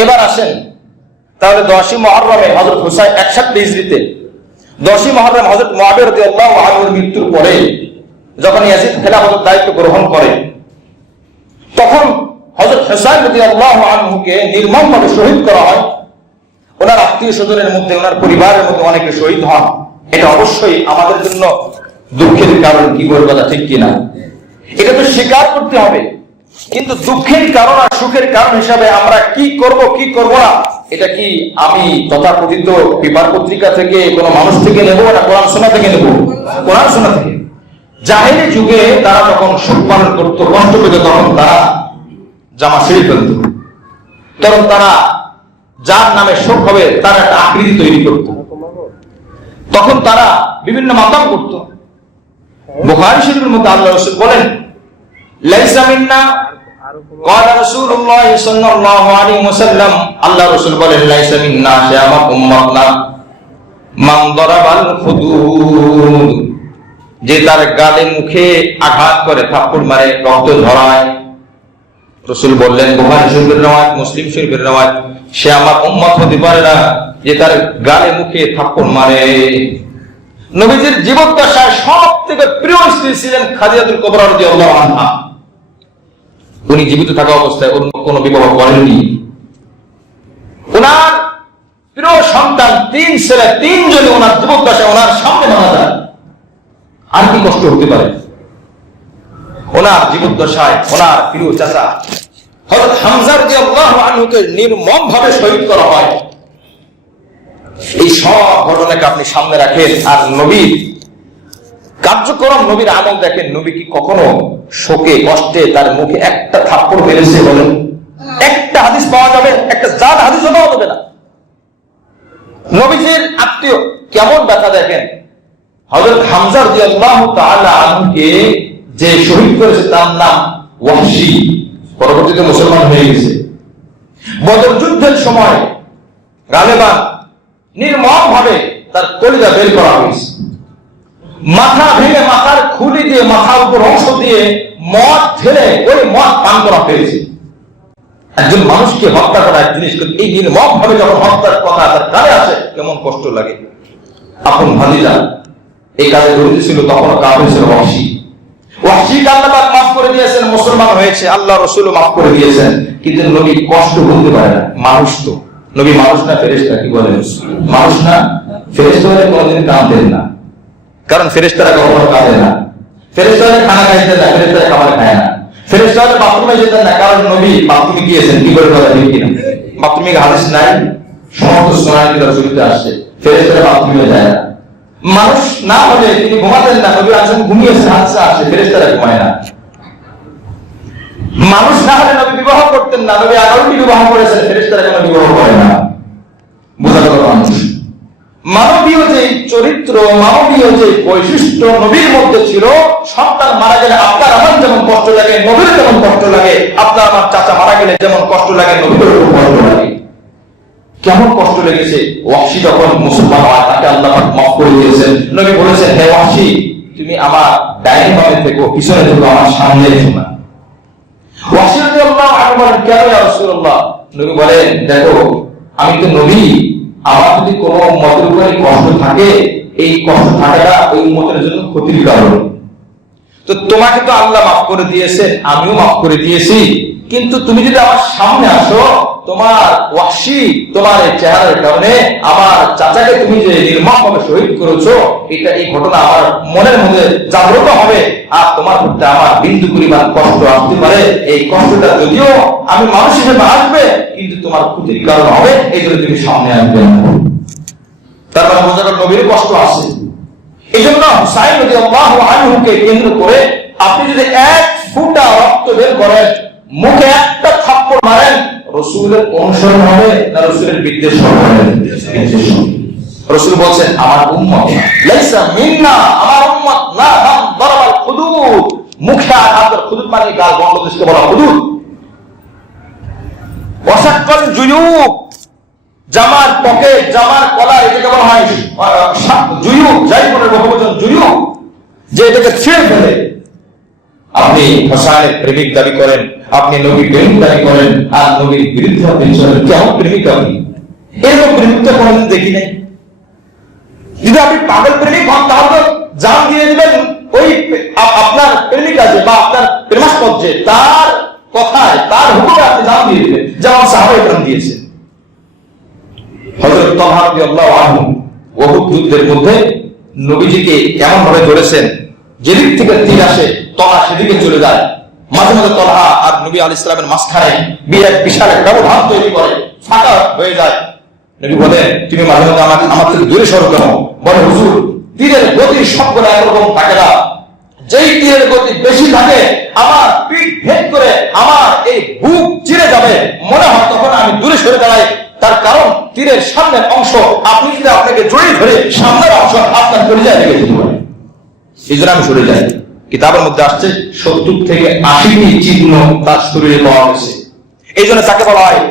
এবার আসেন তাহলে 10ই মুহররমে হযরত হুসাইন 61 হিজরিতে 10ই মুহররম হযরত মুআবিয়া রাদিয়াল্লাহু আনহুর মৃত্যুর পরে যখন ইয়াজিদ খেলাফতের দায়িত্ব গ্রহণ করে, তখন হযরত হুসাইন রাদিয়াল্লাহু আনহুকে নির্মমভাবে শহীদ করা হয়। ওনার আত্মীয় স্বজনের মধ্যে, ওনার পরিবারের মধ্যে অনেকে শহীদ হন। এটা অবশ্যই আমাদের জন্য দুঃখের কারণ, কি বলবো কথা ঠিক কিনা? এটা তো স্বীকার করতে হবে। কিন্তু দুঃখের কারণ আর সুখের কারণ হিসাবে আমরা কি করব কি করব না, এটা কি আমি তথাকথিত পেপার পত্রিকা থেকে, কোনো মানুষ থেকে নেব না কোরআন সুন্নাহ থেকে নেব? কোরআন সুন্নাহ থেকে। জাহেলি যুগে তারা যখন সুখ পালন করতো, কষ্ট পেত, তখন তারা জামা ছিঁড়ে ফেলত, তখন তারা যার নামে শোক হবে তার একটা আকৃতি তৈরি করত, তখন তারা বিভিন্ন মাতাম করত। বুখারী শরীফের মধ্যে আল্লাহ রাসূল বলেন লাইসা মিন্না, ক্বালা রাসূলুল্লাহ সাল্লাল্লাহু আলাইহি ওয়াসাল্লাম, আল্লাহ রাসূল বলেন লাইসা মিন্না, সে আমার উম্মত না, মান দারাবাল খুদুদ, যে তার গালে মুখে আঘাত করে, থাপ্পড় মারে, রক্ত ঝরায়। রাসূল বললেন, বুখারী শরীফের রওয়ায়াত, মুসলিম শরীফের রওয়ায়াত, সে আমার উম্মত হতে পারে না যে তার গালে মুখে থাপ্পড় মারে। নবীজির জীবদ্দশায় সবথেকে প্রিয় স্ত্রী ছিলেন খাদিজাতুল কুবরা রাদিয়াল্লাহু আনহা। উনি জীবিত থাকা অবস্থায় অন্য কোনো বিবাহ করেননি। ওনার প্রিয় সন্তান 3 ছেলে, 3 জনই ওনার জীবদ্দশায় ওনার সামনে মারা যায়। আর কি কষ্ট হতে পারে? ওনার জীবদ্দশায় ওনার প্রিয় চাচা হযরত হামজা রাদিয়াল্লাহু আনহুকে নির্মম ভাবে শহীদ করা হয়। এই সব ঘটনাকে আপনি সামনে রাখেন আর নবীর কার্যক্রম, নবীর আমল দেখেন। নবী কি কখনো শোকে কষ্টে তার মুখে একটা থাপ্পড় মেরেছে বলেন? একটা হাদিস পাওয়া যাবে? একটা জাল হাদিসও পাওয়া যাবে না। নবীজির আত্মীয় কেমন ব্যথা দেখেন। হযরত হামজা রাদিয়াল্লাহু তাআলা আনহুকে যে শহীদ করেছে তার নাম ওয়াহশী, পরবর্তীতে মুসলমান হয়ে গেছে। বদর যুদ্ধের সময় গালেবান নির্মম ভাবে তার কলিজা বের করা হয়েছে, মাথা ভেঙে মাথার খুলি দিয়ে মাথার উপর অংশ দিয়ে মদ ঢেলে ওই মদ পান করা হয়েছে। একজন মানুষকে হত্যা করা এক জিনিস, কিন্তু এই নির্মম ভাবে যখন হত্যার কথা তার কানে আসে কেমন কষ্ট লাগে। আপন ভাতিজা এই কাজে জড়িত ছিল, তখন কাফের ছিল ওয়াহশী। ওয়াহশীকে আল্লাহ পাক মাফ করে দিয়েছেন, মুসলমান হয়েছে, আল্লাহ রাসূলও মাফ করে দিয়েছেন। কিন্তু নবী কষ্ট ভুলতে পারে না। মানুষ তো, নবী মানুষ না ফেরেশতা? কি বলেন? মানুষ না ফেরেশতা হলে কোনদিন কাঁদতেন না, কারণ ফেরেশতারা কখনো কাঁদে না। ফেরেশতারা খানা খাইতেন না, ফেরেশতারা খাবার খায় না। ফেরেশতারা বাথরুমে যেতেন না, কারণ নবী বাথরুমে গিয়েছেন। কি করে কথা ঠিক কিনা? বাথরুমে হাদিস নাই, সমস্ত সুনানে কিতাব শরীফে আসছে ফেরেশতারা বাথরুমে যায় না। মানুষ না হলে তিনি ঘুমাতেন না, নবী আছেন ঘুমিয়েছেন, হাদিসে আসছে ফেরেশতারা ঘুমায় না। মানুষ না হলে নবী বিবাহ করতেন না, নবী 11টি বিবাহ করেছেন, ফেরেশতারা কেন বিবাহ করে না? বোঝা গেল মানুষ। মানবীয় যে চরিত্র, মানবীয় যে বৈশিষ্ট্য নবীর মধ্যে ছিল, সন্তান মারা গেলে আপনার আমার যেমন কষ্ট লাগে, নবীর যেমন কষ্ট লাগে। আপনার আমার চাচা মারা গেলে যেমন কষ্ট লাগে, নবীর কষ্ট লাগে। কেমন কষ্ট লেগেছে ওয়াহশী যখন মুসলমান হয়, তাকে আল্লাহ পাক মাফ করে দিয়েছেন। নবী বলেছেন, হে ওয়াহশী, তুমি আমার ডাইনে বামে থেকো, পিছনে থেকো, আমার সামনে থেকো না। ওয়াহশী রাদিয়াল্লাহু আনহু বলেন, কেন ইয়া রাসূলুল্লাহ? নবী বলেন, দেখো আমি তো নবী, আমার যদি কোনো উম্মতের উপরে কষ্ট থাকে, এই কষ্ট থাকাটা ওই উম্মতের জন্য ক্ষতির কারণ। তো তোমাকে তো আল্লাহ মাফ করে দিয়েছেন, আমিও মাফ করে দিয়েছি, কিন্তু তুমি যদি আমার সামনে আসো, তোমার ওয়াহশী, তোমার এই চেহারার কারণে আমার চাচাকে তুমি যে নির্মমভাবে শহীদ করেছো, এই ঘটনা আমার মনের মধ্যে জাগ্রত হবে, আর তোমার প্রতি আমার বিন্দু পরিমাণ কষ্ট আসতে পারে। এই কষ্টটা যদিও আমি মানুষ হিসেবে আসবে, কিন্তু তোমার ক্ষতির কারণ হবে, এই জন্য তুমি সামনে আসবে না। তার মানে বোঝা গেল নবীর কষ্ট আছে। এই জন্য হুসাইন রাদিয়াল্লাহু আনহুকে কেন্দ্র করে আপনি যদি এক ফোঁটা রক্ত বের করেন, মুখে একটা থাপ্পড় মারেন, রাসূলের অনুসরণ হবে না রাসূলের বিদ্বেষ হবে? রাসূল বলেন, আমার উম্মত লাইসা মিন্না, আমার উম্মত না মান দরবাল হুদুদ, মুখে আঘাত। হুদুদ মানে গাল, বাংলাদেশকে বলা হুদুদ। ওয়াসাক্কাল জুয়ুব, জামার পকেট, জামার কলার, এটাকে বলা হয় জুয়ুব, জাইফুনের বহুবচন জুয়ুব, যে এটাকে ছিঁড়ে ফেলে। আপনি হোসাইনের প্রেমিক দাবি করেন, আপনি নবীর প্রেমিক দাবি করেন, আর নবীর বিরুদ্ধে আপনি চলেন। কেমন প্রেমিক আপনি? এরকম প্রেমিক তো কোনদিন দেখি নাই। যদি আপনি পাগল প্রেমিক হন, তাহলে জান দিয়ে দিবেন ওই আপনার প্রেমিক আছে বা আপনার প্রেমাস্পদ যে, তার কথায়, তার হুকুমে আপনি জান দিয়ে দিবেন, যেমন সাহাবায়ে কেরাম দিয়েছেন। হযরত তালহা রাদিয়াল্লাহু আনহু উহুদ যুদ্ধের মধ্যে নবীজিকে এমন ভাবে ধরেছেন, যেদিক থেকে তীর আসে তলহা সেদিকে চলে যায়। মাঝে মাঝে তলহা আর নবী আলাইহিস সালামের মাঝখানে বিশাল এক ব্যবধান তৈরি করে, ফাঁকা হয়ে যায়। নবী বলেন, তুমি মাঝে মাঝে আমার থেকে দূরে সরো কেন? বলে, হুজুর, তীরের গতি সবগুলো একরকম থাকে না। যেই তীরের গতি বেশি থাকে, আমার পিঠ ভেদ করে আমার এই বুক চিরে যাবে মনে হয়, তখন আমি দূরে সরে দাঁড়াই। তার কারণ তীরের সামনের অংশ আপনি যদি আপনাকে জড়িয়ে ধরে, সামনের অংশ আপনার কলিজায় লেগে যেতে পারে। এই জন্য আমি সরে যাই। কিতাবের মধ্যে আসছে 70 থেকে 80টি চিহ্ন তার শরীরে পাওয়া গেছে। এই জন্য তাকে বলা হয়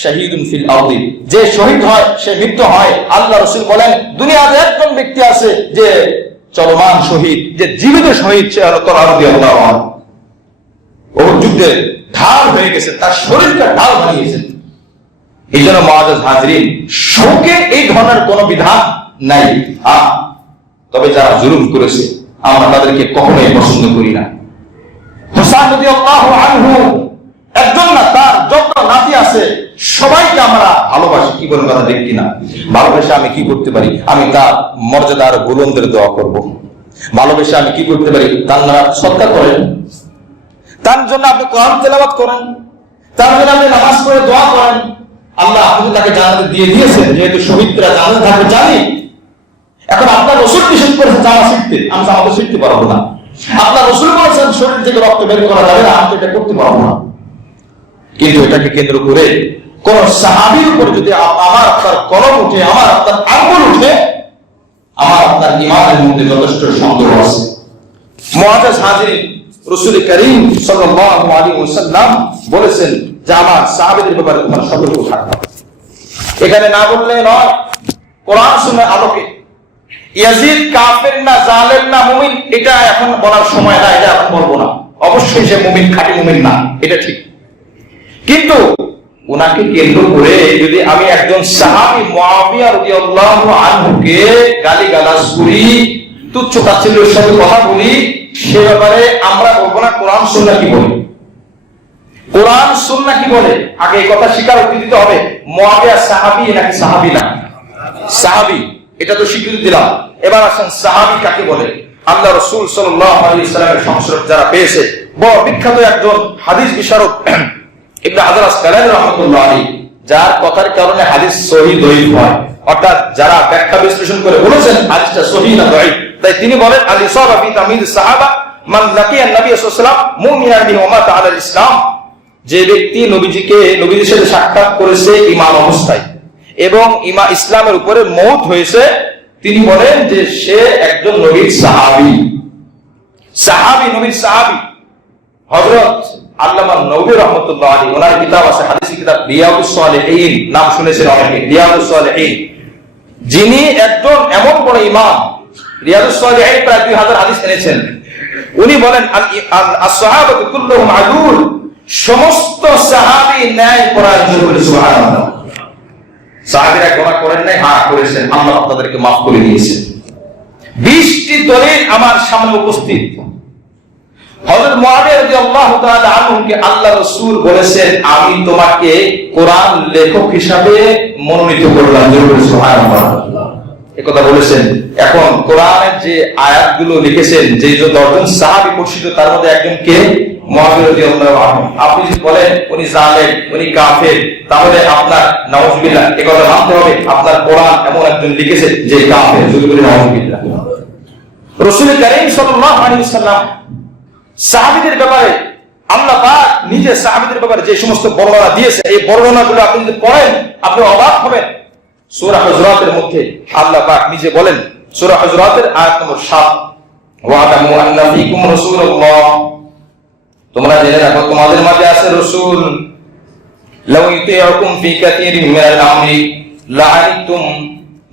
শাহীদুন ফিল আরদি, যে শহীদ হয় সে মৃত্যু হয়। আল্লাহ রাসূল বলেন, দুনিয়াতে একজন ব্যক্তি আছে যে চলমান শহীদ, যে জীবিত শহীদ, সে হলো তালহা রাদিয়াল্লাহু আনহু। ওহদ যুদ্ধে ঢাল হয়ে গেছে, তার শরীরটা ঢাল বানিয়েছে। এই জন্য মুআজ্জাজ হাজিরিন, শোকে এই ধরনের কোন বিধান নাই। তবে যারা জুলুম করেছে আমরা তাদেরকে কখনোই পছন্দ করি না। হুসাইন রাদিয়াল্লাহু আনহু একজন না, তার যত নাতি আছে সবাইকে আমরা ভালোবাসি। কি বলেন কথা ঠিক কিনা? ভালোবেসে আমি কি করতে পারি? আমি তার মর্যাদার বুলন্দের দোয়া করব। ভালোবেসে আমি কি করতে পারি? তার নাম সদকা করেন, তার জন্য আপনি কোরআন তেলাওয়াত করেন, তার জন্য আপনি নামাজ পড়ে দোয়া করেন, আল্লাহ আপনি তাকে জান্নাত দিয়ে দিয়েছেন, যেহেতু শহীদরা জান্নাতে থাকবে জানি। এখন আপনার রসুল নিষেধ করেছেন জামা শিখতে, আমি জামাতে শিখতে পারবো না। আপনার রসুল বলেছেন শরীর থেকে রক্ত বের করা যাবে না, আমি এটা করতে পারবো না। কিন্তু এটাকে কেন্দ্র করে কোন সাহাবীর উপর যদি আমার আপনার কলম উঠে, আমার আপনার আঙ্গুল উঠে, আমার আপনার ঈমানের মধ্যে যথেষ্ট সন্দেহ আছে। মুআজ্জাজ হাজিরিন, রাসূল করিম সাল্লাল্লাহু আলাইহি ওয়াসাল্লাম বলেছেন যে আমার সাহাবীদের ব্যাপারে তোমার সতর্ক থাকতে হবে। এখানে না বললে নয়, কোরআন সুন্নাহর আলোকে ইয়াজিদ কাফের না, জালেম না, মুমিন, এটা এখন বলার সময় না, এটা এখন বলবো না। অবশ্যই সে মুমিন, খাঁটি মুমিন না, এটা ঠিক। কিন্তু ওনাকে কেন্দ্র করে যদি আমি একজন সাহাবী মুআবিয়া রাদিয়াল্লাহু আনহুকে গালিগালাজ করি, তুচ্ছ তাচ্ছিল্যের সাথে কথা বলি, সে ব্যাপারে আমরা বলবো না কোরআন সুন্নাহ কি বলে। কোরআন সুন্নাহ কি বলে আগে এই কথা স্বীকারোক্তি দিতে হবে। মুআবিয়া সাহাবী নাকি সাহাবী না? সাহাবী, এটা তো স্বীকৃতি দিলাম। এবার আসেন সাহাবী কাকে বলে। আল্লাহ রাসূল সাল্লাল্লাহু আলাইহি সাল্লামের সংস্রব যারা পেয়েছে, বড় বিখ্যাত একজন হাদিস বিশারদ ইবনে হাজার আসকালানী রাহমাতুল্লাহ আলাইহি, যার কথার কারণে হাদিস সহিহ দঈফ হয়, অর্থাৎ যারা ব্যাখ্যা বিশ্লেষণ করে বলেছেন হাদিসটা সহিহ না দঈফ, তাই তিনি বলেন আল ইসাবা ফি তামিজ সাহাবা মান লাকিয়া নবী সাল্লাল্লাহু আলাইহি ওয়াসাল্লাম মুমিনান বিহি ওয়া মাতা আলাল ইসলাম। যে ব্যক্তি নবীজির সাথে সাক্ষাৎ করেছে ঈমান অবস্থায় এবং ইসলামের উপরে মওত হয়েছে, তিনি বলেন যে সে একজন নবীর সাহাবী। সাহাবী, নবীর সাহাবী। হযরত আল্লামা নবী রাহমাতুল্লাহ আলাইহি, ওনার কিতাব আছে, হাদিসের কিতাব রিয়াদুস সালিহিন, নাম শুনেছেন অনেকে, রিয়াদুস সালিহিন। যিনি একজন এমন বড় ইমাম, রিয়াদুস সালিহিন প্রায় 2000 হাদিস এনেছেন। উনি বলেন আস-সাহাবাতু কুল্লুহুম আদুল, সমস্ত সাহাবী ন্যায়পরায়ণ। সুবহানাল্লাহ। সাহাবীরা গুনাহ করেন নাই? হ্যাঁ করেছেন, আল্লাহ তাদেরকে মাফ করে দিয়েছেন। 20টি দলিল আমার সামনে উপস্থিত। হযরত মুআবিয়া রাদিয়াল্লাহু তাআলা আনহুকে আল্লাহ রাসূল বলেছেন আমি তোমাকে কোরআন লেখক হিসাবে মনোনীত করলাম। সুবহানাল্লাহ, এই কথা বলেছেন। এখন কোরআনের যে আয়াতগুলো লিখেছেন, যে 10 জন সাহাবী পরিচিত, তার মধ্যে একজন কে? মুআবিয়া রাদিয়াল্লাহু আনহু। আপনি যদি বলেন উনি জালেম, উনি কাফের, তাহলে আপনার নাউযুবিল্লাহ এই কথা মানতে হবে আপনার কোরআন এমন একজন লিখেছে যে কাফের। যদি বলি নাউযুবিল্লাহ। রাসূল করিম সাল্লাল্লাহু আলাইহি ওয়াসাল্লাম সাহাবীদের ব্যাপারে, আল্লাহ পাক নিজে সাহাবীদের ব্যাপারে যে সমস্ত বর্ণনা দিয়েছে, এই বর্ণনাগুলো আপনি যদি পড়েন আপনি অবাক হবেন। সূরা হুজুরাতের মধ্যে আল্লাহ পাক নিজে বলেন, সূরা হুজুরাতের আয়াত নম্বর 7, ওয়া'লামু আন্না ফীকুম রাসূলুল্লাহ, তোমরা জেনে রাখো তোমাদের মাঝে আছে রাসূল, লাউ ইউতিউকুম ফী কাসীরিন মিনাল আমরি লাআনিতুম,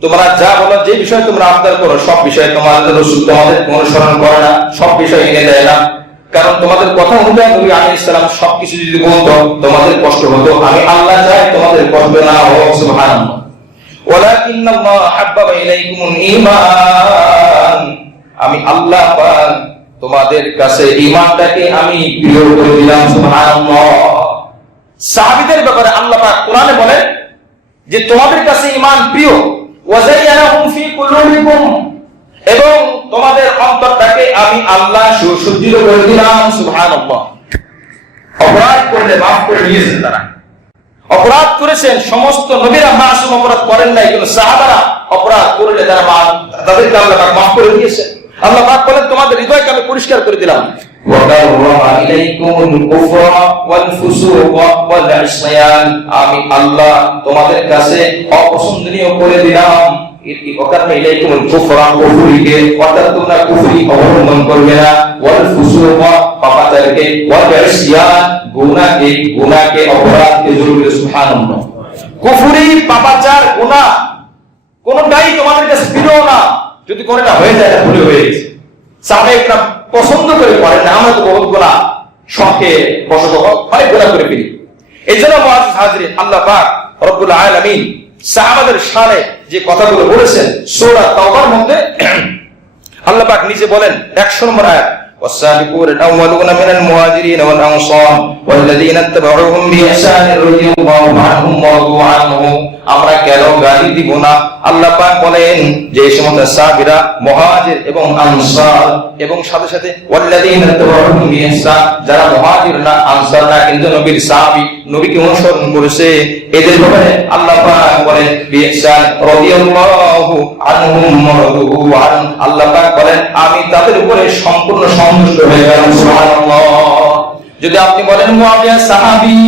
তোমরা যা বলো, যে বিষয়ে তোমরা আবদার করো সব বিষয়ে তোমাদের রাসূল তোমাদের অনুসরণ করে না, সব বিষয় এনে দেয় না। কারণ তোমাদের কথা অনুযায়ী নবী আলাইহিস সালাম সবকিছু যদি বলতো তোমাদের কষ্ট হতো। আমি আল্লাহ চাই তোমাদের কষ্ট না হোক। সুবহানাল্লাহ। ওয়ালাকিন্নাল্লাহ হাব্বাবা ইলাইকুমুল ঈমান, আমি আল্লাহ পাক তোমাদের কাছে ঈমানটাকে আমি প্রিয় করে দিলাম। সুবহানাল্লাহ। সাহাবীদের ব্যাপারে আল্লাহ পাক কোরআনে বলেন যে তোমাদের কাছে ঈমান প্রিয়, ওয়াযায়্যানাহুম ফী কুলুবিকুম, এবং তোমাদের অন্তরটাকে আমি আল্লাহ সুসজ্জিত করে দিলাম। সুবহানাল্লাহ। অপরাধ করলে মাফ করে দিয়েছেন তারা। অপরাধ করেছেন, সমস্ত নবীরা মাসুম অপরাধ করেন নাই, কিন্তু সাহাবারা অপরাধ করলে তারা তাদেরকে আল্লাহ পাক মাফ করে দিয়েছেন। আল্লাহ পাক বলেন তোমাদের হৃদয়কে আমি পরিষ্কার করে দিলাম। আমি আল্লাহ তোমাদের কাছে অপছন্দনীয় করে দিলাম অর্থাৎ তোমরা কুফরি অবলম্বন করবে না, পাপাচারকে, গুনাহকে, অপরাধকে। সুবহানাল্লাহ। কুফরি, পাপাচার, গুনাহ কোনটাই তোমাদের কাছে প্রিয় না। যদি কোনটা হয়ে যায় ভুলে হয়ে গেছে, সাহাবায়ে পছন্দ করে করেন না। আমরা তো বহুত গুনাহ শখে বশত অনেক গুনাহ করে ফেলি। এই জন্য মুআজ্জিজ হাজিরিন, আল্লাহ পাক রব্বুল আলামিন সাহাবাদের শানে যে কথাগুলো বলেছেন সূরা তাওবার মধ্যে আল্লাহ পাক নিজে বলেন 100 নম্বর আয়াত, والسابقون الأولون من المهاجرين والأنصار والذين اتبعوهم بإحسان رضي الله عنهم ورضوا عنه। আমরা কেন গালি দিব না? আল্লাহ পাক বলেন যে এই সমস্ত সাহাবীরা মুহাজির এবং আনসার, এবং সাথে সাথে ওয়াল্লাযীনা তাবাউহুম বিইহসান, যারা মুহাজির না আনসার না কিন্তু নবীর সাহাবী, নবীকে অনুসরণ করেছে, এদের ব্যাপারে আল্লাহ পাক বলেন বিইহসান রাদিয়াল্লাহু আনহুম ওয়া রাদু আন, আল্লাহ পাক বলেন আমি তাদের উপরে সম্পূর্ণ সন্তুষ্ট হয়ে গেলাম। সুবহানাল্লাহ। যদি আপনি বলেন মুআবিয়া সাহাবী,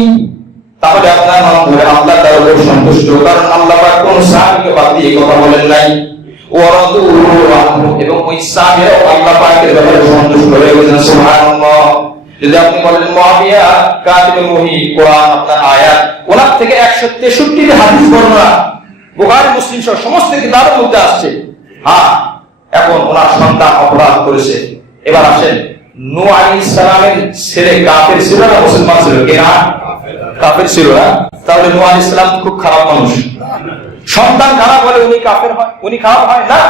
তাহলে আপনার নাম ধরে আল্লাহ তার উপর সন্তুষ্ট, কারণ আল্লাহ পাক কোন সাহাবীকে বাদ দিয়ে কথা বলেন নাই। ওয়া রাদু আনহু, এবং ওই সাহাবীরা আল্লাহ পাকের ব্যাপারে সন্তুষ্ট হয়ে গেছেন। সুবহানাল্লাহ। যদি আপনি বলেন মুআবিয়া কাতিবুল ওহী, কোরআন আপনার আয়াত, ওনার থেকে 163টি হাদিস বর্ণনা বুখারী মুসলিম সহ সমস্ত কিতাবের মধ্যে আসছে। হ্যাঁ, এখন ওনার সন্তান অপরাধ করেছে। এবার আসেন, নূহ আলাইহিস সালামের ছেলে কাফের ছিল না মুসলমান ছিল? কে না? কাফের ছিল না? তাহলে নূহ আলাইহিস সালাম খুব খারাপ মানুষ। সন্তান খারাপ হলে উনি কাফের হয়? উনি খারাপ হয় না।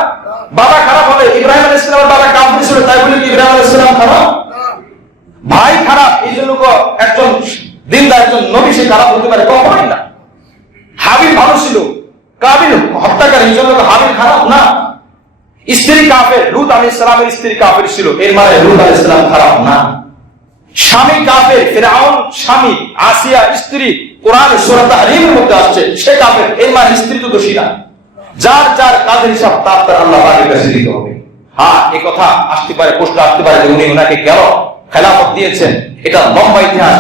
বাবা খারাপ হলে, ইব্রাহিম আলাইহিস সালামের বাবা কাফের ছিল, তাই বলে কি ইব্রাহিম আলাইহিস সালাম খারাপ? ভাই খারাপ, এই জন্য একজন দিনদার একজন নবী সে খারাপ হতে পারে? কখনোই না। হাবিল ভালো ছিল, কাবিল হত্যাকারী, এই জন্য হাবিল খারাপ না। স্ত্রী কাফের, লূত আলাইহিস সালামের স্ত্রী কাফের ছিল, এর মানে লূত আলাইহিস সালাম খারাপ না। স্বামী কাফের, ফিরআউন স্বামী, আসিয়া স্ত্রী, কোরআনে সূরা তাহরীমের মধ্যে আসছে, সে কাফের, এর মানে স্ত্রী তো দোষী না। যার যার কাজের হিসাব তার তার আল্লাহ পাকের কাছে দিতে হবে। হ্যাঁ, এই কথা আসতে পারে, প্রশ্ন আসতে পারে যে উনি ওনাকে কেন খেলাফত দিয়েছেন। এটা লম্বা ইতিহাস,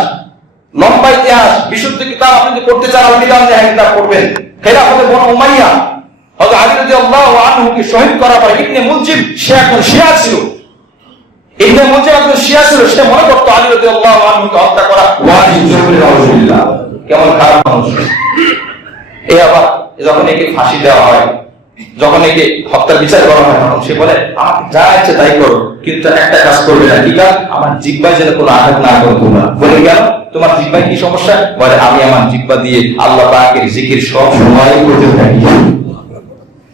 লম্বা ইতিহাস, বিশুদ্ধ কিতাব আপনি যদি পড়তে চান আল-মিজান কিতাব পড়বেন। খেলাফতে বনু উমাইয়া, হযরত আলী রাদিয়াল্লাহু আনহুকে শহীদ করার পরে ইবনে মুলজিম, সে একজন শিয়া ছিল, ইবনে মুলজিম একজন শিয়া ছিল, সে মনে করত আলী রাদিয়াল্লাহু আনহুকে হত্যা করা ওয়াজিব জরুরি। আলহামদুলিল্লাহ, কেমন খারাপ মানুষ। এই আবার যখন একে ফাঁসি দেওয়া হয়, যখন একে হত্যার বিচার করা হয়, তখন সে বলে আমাকে যা ইচ্ছে তাই করো, কিন্তু একটা কাজ করবে না। কি কাজ? আমার জিহ্বায় যেন কোনো আঘাত না করো তোমরা। বলে গেল তোমার জিহ্বায় কি সমস্যা? বলে আমি আমার জিহ্বা দিয়ে আল্লাহ পাকের জিকির সব সময় করতে থাকি।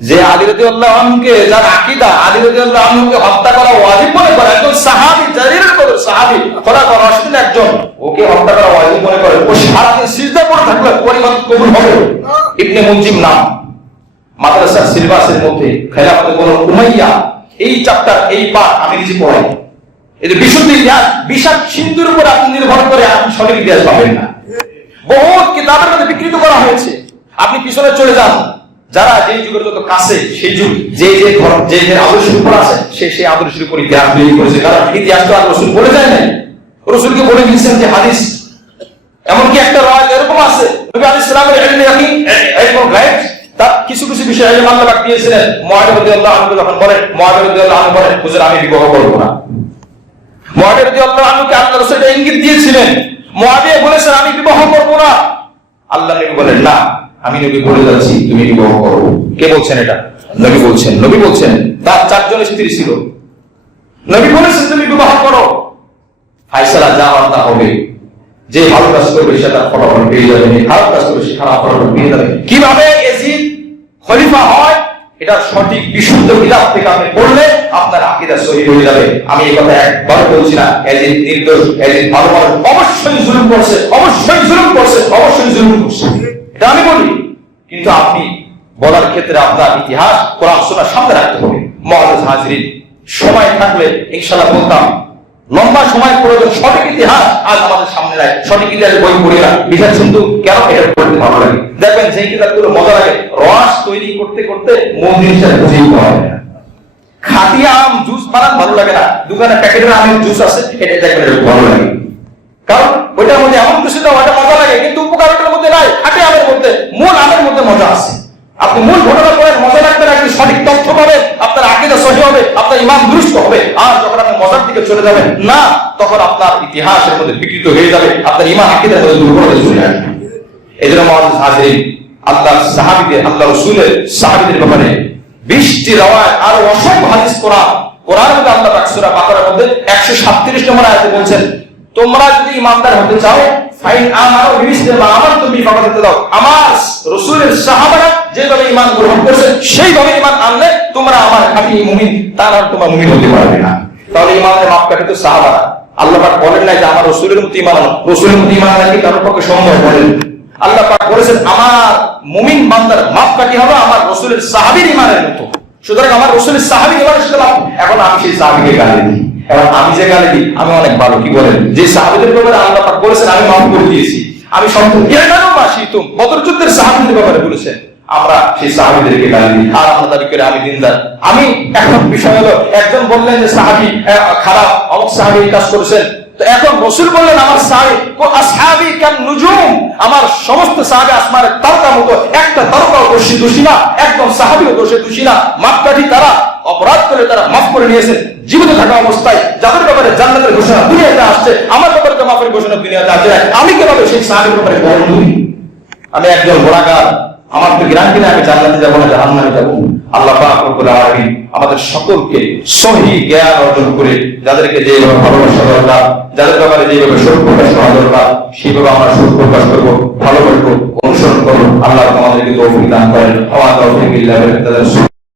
যে আলী রাদিয়াল্লাহু আনহুকে, যার আকীদা আলী রাদিয়াল্লাহু আনহুকে হত্যা করা ওয়াজিব মনে করে, একজন সাহাবী, জালিলুল কদর সাহাবী, খোলাফা রাশিদিন একজন, ওকে হত্যা করা ওয়াজিব মনে করে, ও সারাদিন সিজদা করে থাকলে পরিমাণ কবুল হবে। ইবনে মুলজিম নাম, মাদ্রাসার সিলেবাসের মধ্যে খেলাফতে বনু উমাইয়া এই চ্যাপ্টার, এই পাঠ আমি নিজে পড়াই। এই বিশুদ্ধ ইতিহাস, বিশাল সিন্ধুর উপর আপনি নির্ভর করে আপনি সঠিক ইতিহাস পাবেন না। বহুত কিতাবের মধ্যে বিকৃত করা হয়েছে। আপনি পিছনে চলে যান, যারা যে যুগের যত কাছে, সেই যুগ যে যে আদর্শের উপর আছে, সেই আদর্শের উপর ইতিহাস তৈরি করেছে। কারণ ইতিহাস তো আর রাসূল বলে যায় না, রাসূলকে বলে দিয়েছেন যে হাদিস। এমনকি একটা রাওয়ায়াত এরকম আছে, নবী আলাইহিস সালামের ইলমে ইয়াকিন, ইলমুল গায়ব, তার কিছু কিছু বিষয়ে ইলম আল্লাহ পাক দিয়েছিলেন। মুআবিয়া রাদিয়াল্লাহু আনহু যখন বলেন, মুআবিয়া রাদিয়াল্লাহু আনহু বলেন হুজুর আমি বিবাহ করব না। মুআবিয়া রাদিয়াল্লাহু আনহুকে আল্লাহ রাসূল ইঙ্গিত দিয়েছিলেন, মুআবিয়া বলেছেন আমি বিবাহ করব না। আল্লাহ নবী বলেন না, আমি নবী বলে যাচ্ছি তুমি বিবাহ করো। কে বলছেন এটা? নবী বলছেন। নবী বলছেন তার 4 জন স্ত্রী ছিল, নবী বলেছেন তুমি বিবাহ করো। ফায়সালা যা হওয়ার তা হবে, যে ভালো কাজ করবে সে তার ফলাফল পেয়ে যাবে, খারাপ কাজ করবে সে খারাপ ফলাফল পেয়ে যাবে। কিভাবে ইয়াজিদ খলিফা হয় এটা সঠিক বিশুদ্ধ কিতাব থেকে আপনি পড়লে আপনার আকীদা সহিহ হয়ে যাবে। আমি এই কথা একবার বলছি না ইয়াজিদ নির্দোষ, ইয়াজিদ ভালো মানুষ, অবশ্যই জুলুম করছে, অবশ্যই জুলুম করছে, অবশ্যই জুলুম করছে, এটা আমি বলি। কিন্তু আপনি বলার ক্ষেত্রে আপনার ইতিহাস, কোরআন সুন্নাহ সামনে রাখতে হবে। মুআজ্জাজ হাজিরিন, সময় থাকলে ইনশাআল্লাহ বলতাম, লম্বা সময় প্রয়োজন, সঠিক ইতিহাস আজ আমাদের সামনে রাখ, সঠিক ইতিহাসের বই পড়ি না, বিশেষ কিন্তু কেন এটা পড়তে ভালো লাগে। দেখবেন যে কিতাবগুলো মজা লাগে, রস তৈরি করতে করতে মূল জিনিসটা বুঝেই পাওয়া যায় না। খাঁটি আম জুস বানান ভালো লাগে না, দোকানে প্যাকেটের আমের জুস আছে, এটা দেখবেন ভালো লাগে, কারণ ওইটার মধ্যে এমন কিছু না, ওটা মজা লাগে, কিন্তু উপকারটার মধ্যে নাই। খাঁটি আমের মধ্যে, মূল আমের মধ্যে মজা আছে। আপনি মূল ঘটনা পড়েন, মজা লাগবে না, কিন্তু সঠিক তথ্য পাবেন, আপনার আকীদা সহিহ হবে, আপনার ঈমান দুরুস্ত হবে। আর যখন আপনি মজার দিকে চলে যাবেন না, তখন আপনার ইতিহাসের মধ্যে বিকৃত হয়ে যাবে, আপনার ঈমান আকীদার মধ্যে দুর্বলতা চলে আসবে। এজন্য মুআজ্জাজ হাজিরিন, আল্লাহর সাহাবীদের, আল্লাহ রাসূলের সাহাবীদের ব্যাপারে 20টি রাওয়ায়াত আর অসংখ্য হাদিস কোরআনের মধ্যে আল্লাহ পাক সূরা বাকারার মধ্যে 137 নম্বর আয়াতে বলছেন, তোমরা যদি ঈমানদার হতে চাও ফাইন আমারু বিমিসলিমা আমানতুম বিহি ফাকাদ দাও, আমার রাসূলের সাহাবারা যেভাবে ঈমান গ্রহণ করেছে সেইভাবে ঈমান আনলে তোমরা আমার খাঁটি মুমিন, তার আর তোমরা মুমিন হতে পারবে না। তাহলে ঈমানের মাপকাঠি তো সাহাবারা। আল্লাহ পাক বলেন না যে আমার রাসূলের মতো ঈমান আনো, রাসূলের মতো ঈমান আনা কি কারোর পক্ষে সম্ভব? বলেন আল্লাহ পাক বলেছেন আমার মুমিন বান্দার মাপকাঠি হলো আমার রাসূলের সাহাবীর ঈমানের মতো। সুতরাং আমার রাসূলের সাহাবী ঈমানের সাথে লাভ। এখন আমি সেই সাহাবীকে গালি দিই, এখন আমি যে গালি দিই আমি অনেক ভালো, কি বলেন? যে সাহাবীদের ব্যাপারে আল্লাহ পাক বলেছেন আমি মাফ করে দিয়েছি, আমি সম্পূর্ণ ইয়ানানু মাশিতুম, বদর যুদ্ধের সাহাবীদের ব্যাপারে বলেছেন, আমরা সেই সাহাবীদেরকে গালি দিই আর আমরা দাবি করে আমি দিনদার। আমি এখন বিষয় হলো একজন বললেন যে সাহাবী খারাপ, অমুক সাহাবী এই কাজ করেছেন, তো এখন রাসূল বললেন আমার সাহাবী আসহাবী কান নুজুম, আমার সমস্ত সাহাবী আসমানের তারকার মতো, একটা তারকাও দোষী না, একদম সাহাবীও দোষী না, মাপকাঠি তারা অপরাধ করে তারা মাফ করে নিয়েছেন জীবিত থাকা অবস্থায়। যাদের ব্যাপারে জান্নাতের ঘোষণা দুনিয়াতে আসছে, আমার ব্যাপারে তো মাফের ঘোষণা দুনিয়াতে আসছে, আমি কিভাবে সেই সাহাবীর ব্যাপারে বলবো? আমি একজন গোনাহগার, আমার তো গ্যারান্টি না আমি জান্নাতে যাবো না জাহান্নামে যাবো। আল্লাহ পাক রব্বুল আলামিন আমাদের সকলকে সহি জ্ঞান অর্জন করে যাদেরকে যেভাবে ভালোবাসা দরকার, যাদের ব্যাপারে যেভাবে শোক প্রকাশ করা দরকার সেভাবে আমরা শোক প্রকাশ করবো, ভালোবাসবো, অনুসরণ করবো। আল্লাহ আমাদেরকে তৌফিক দান করেন। ওয়া তাওফিক ইল্লা বিল্লাহ।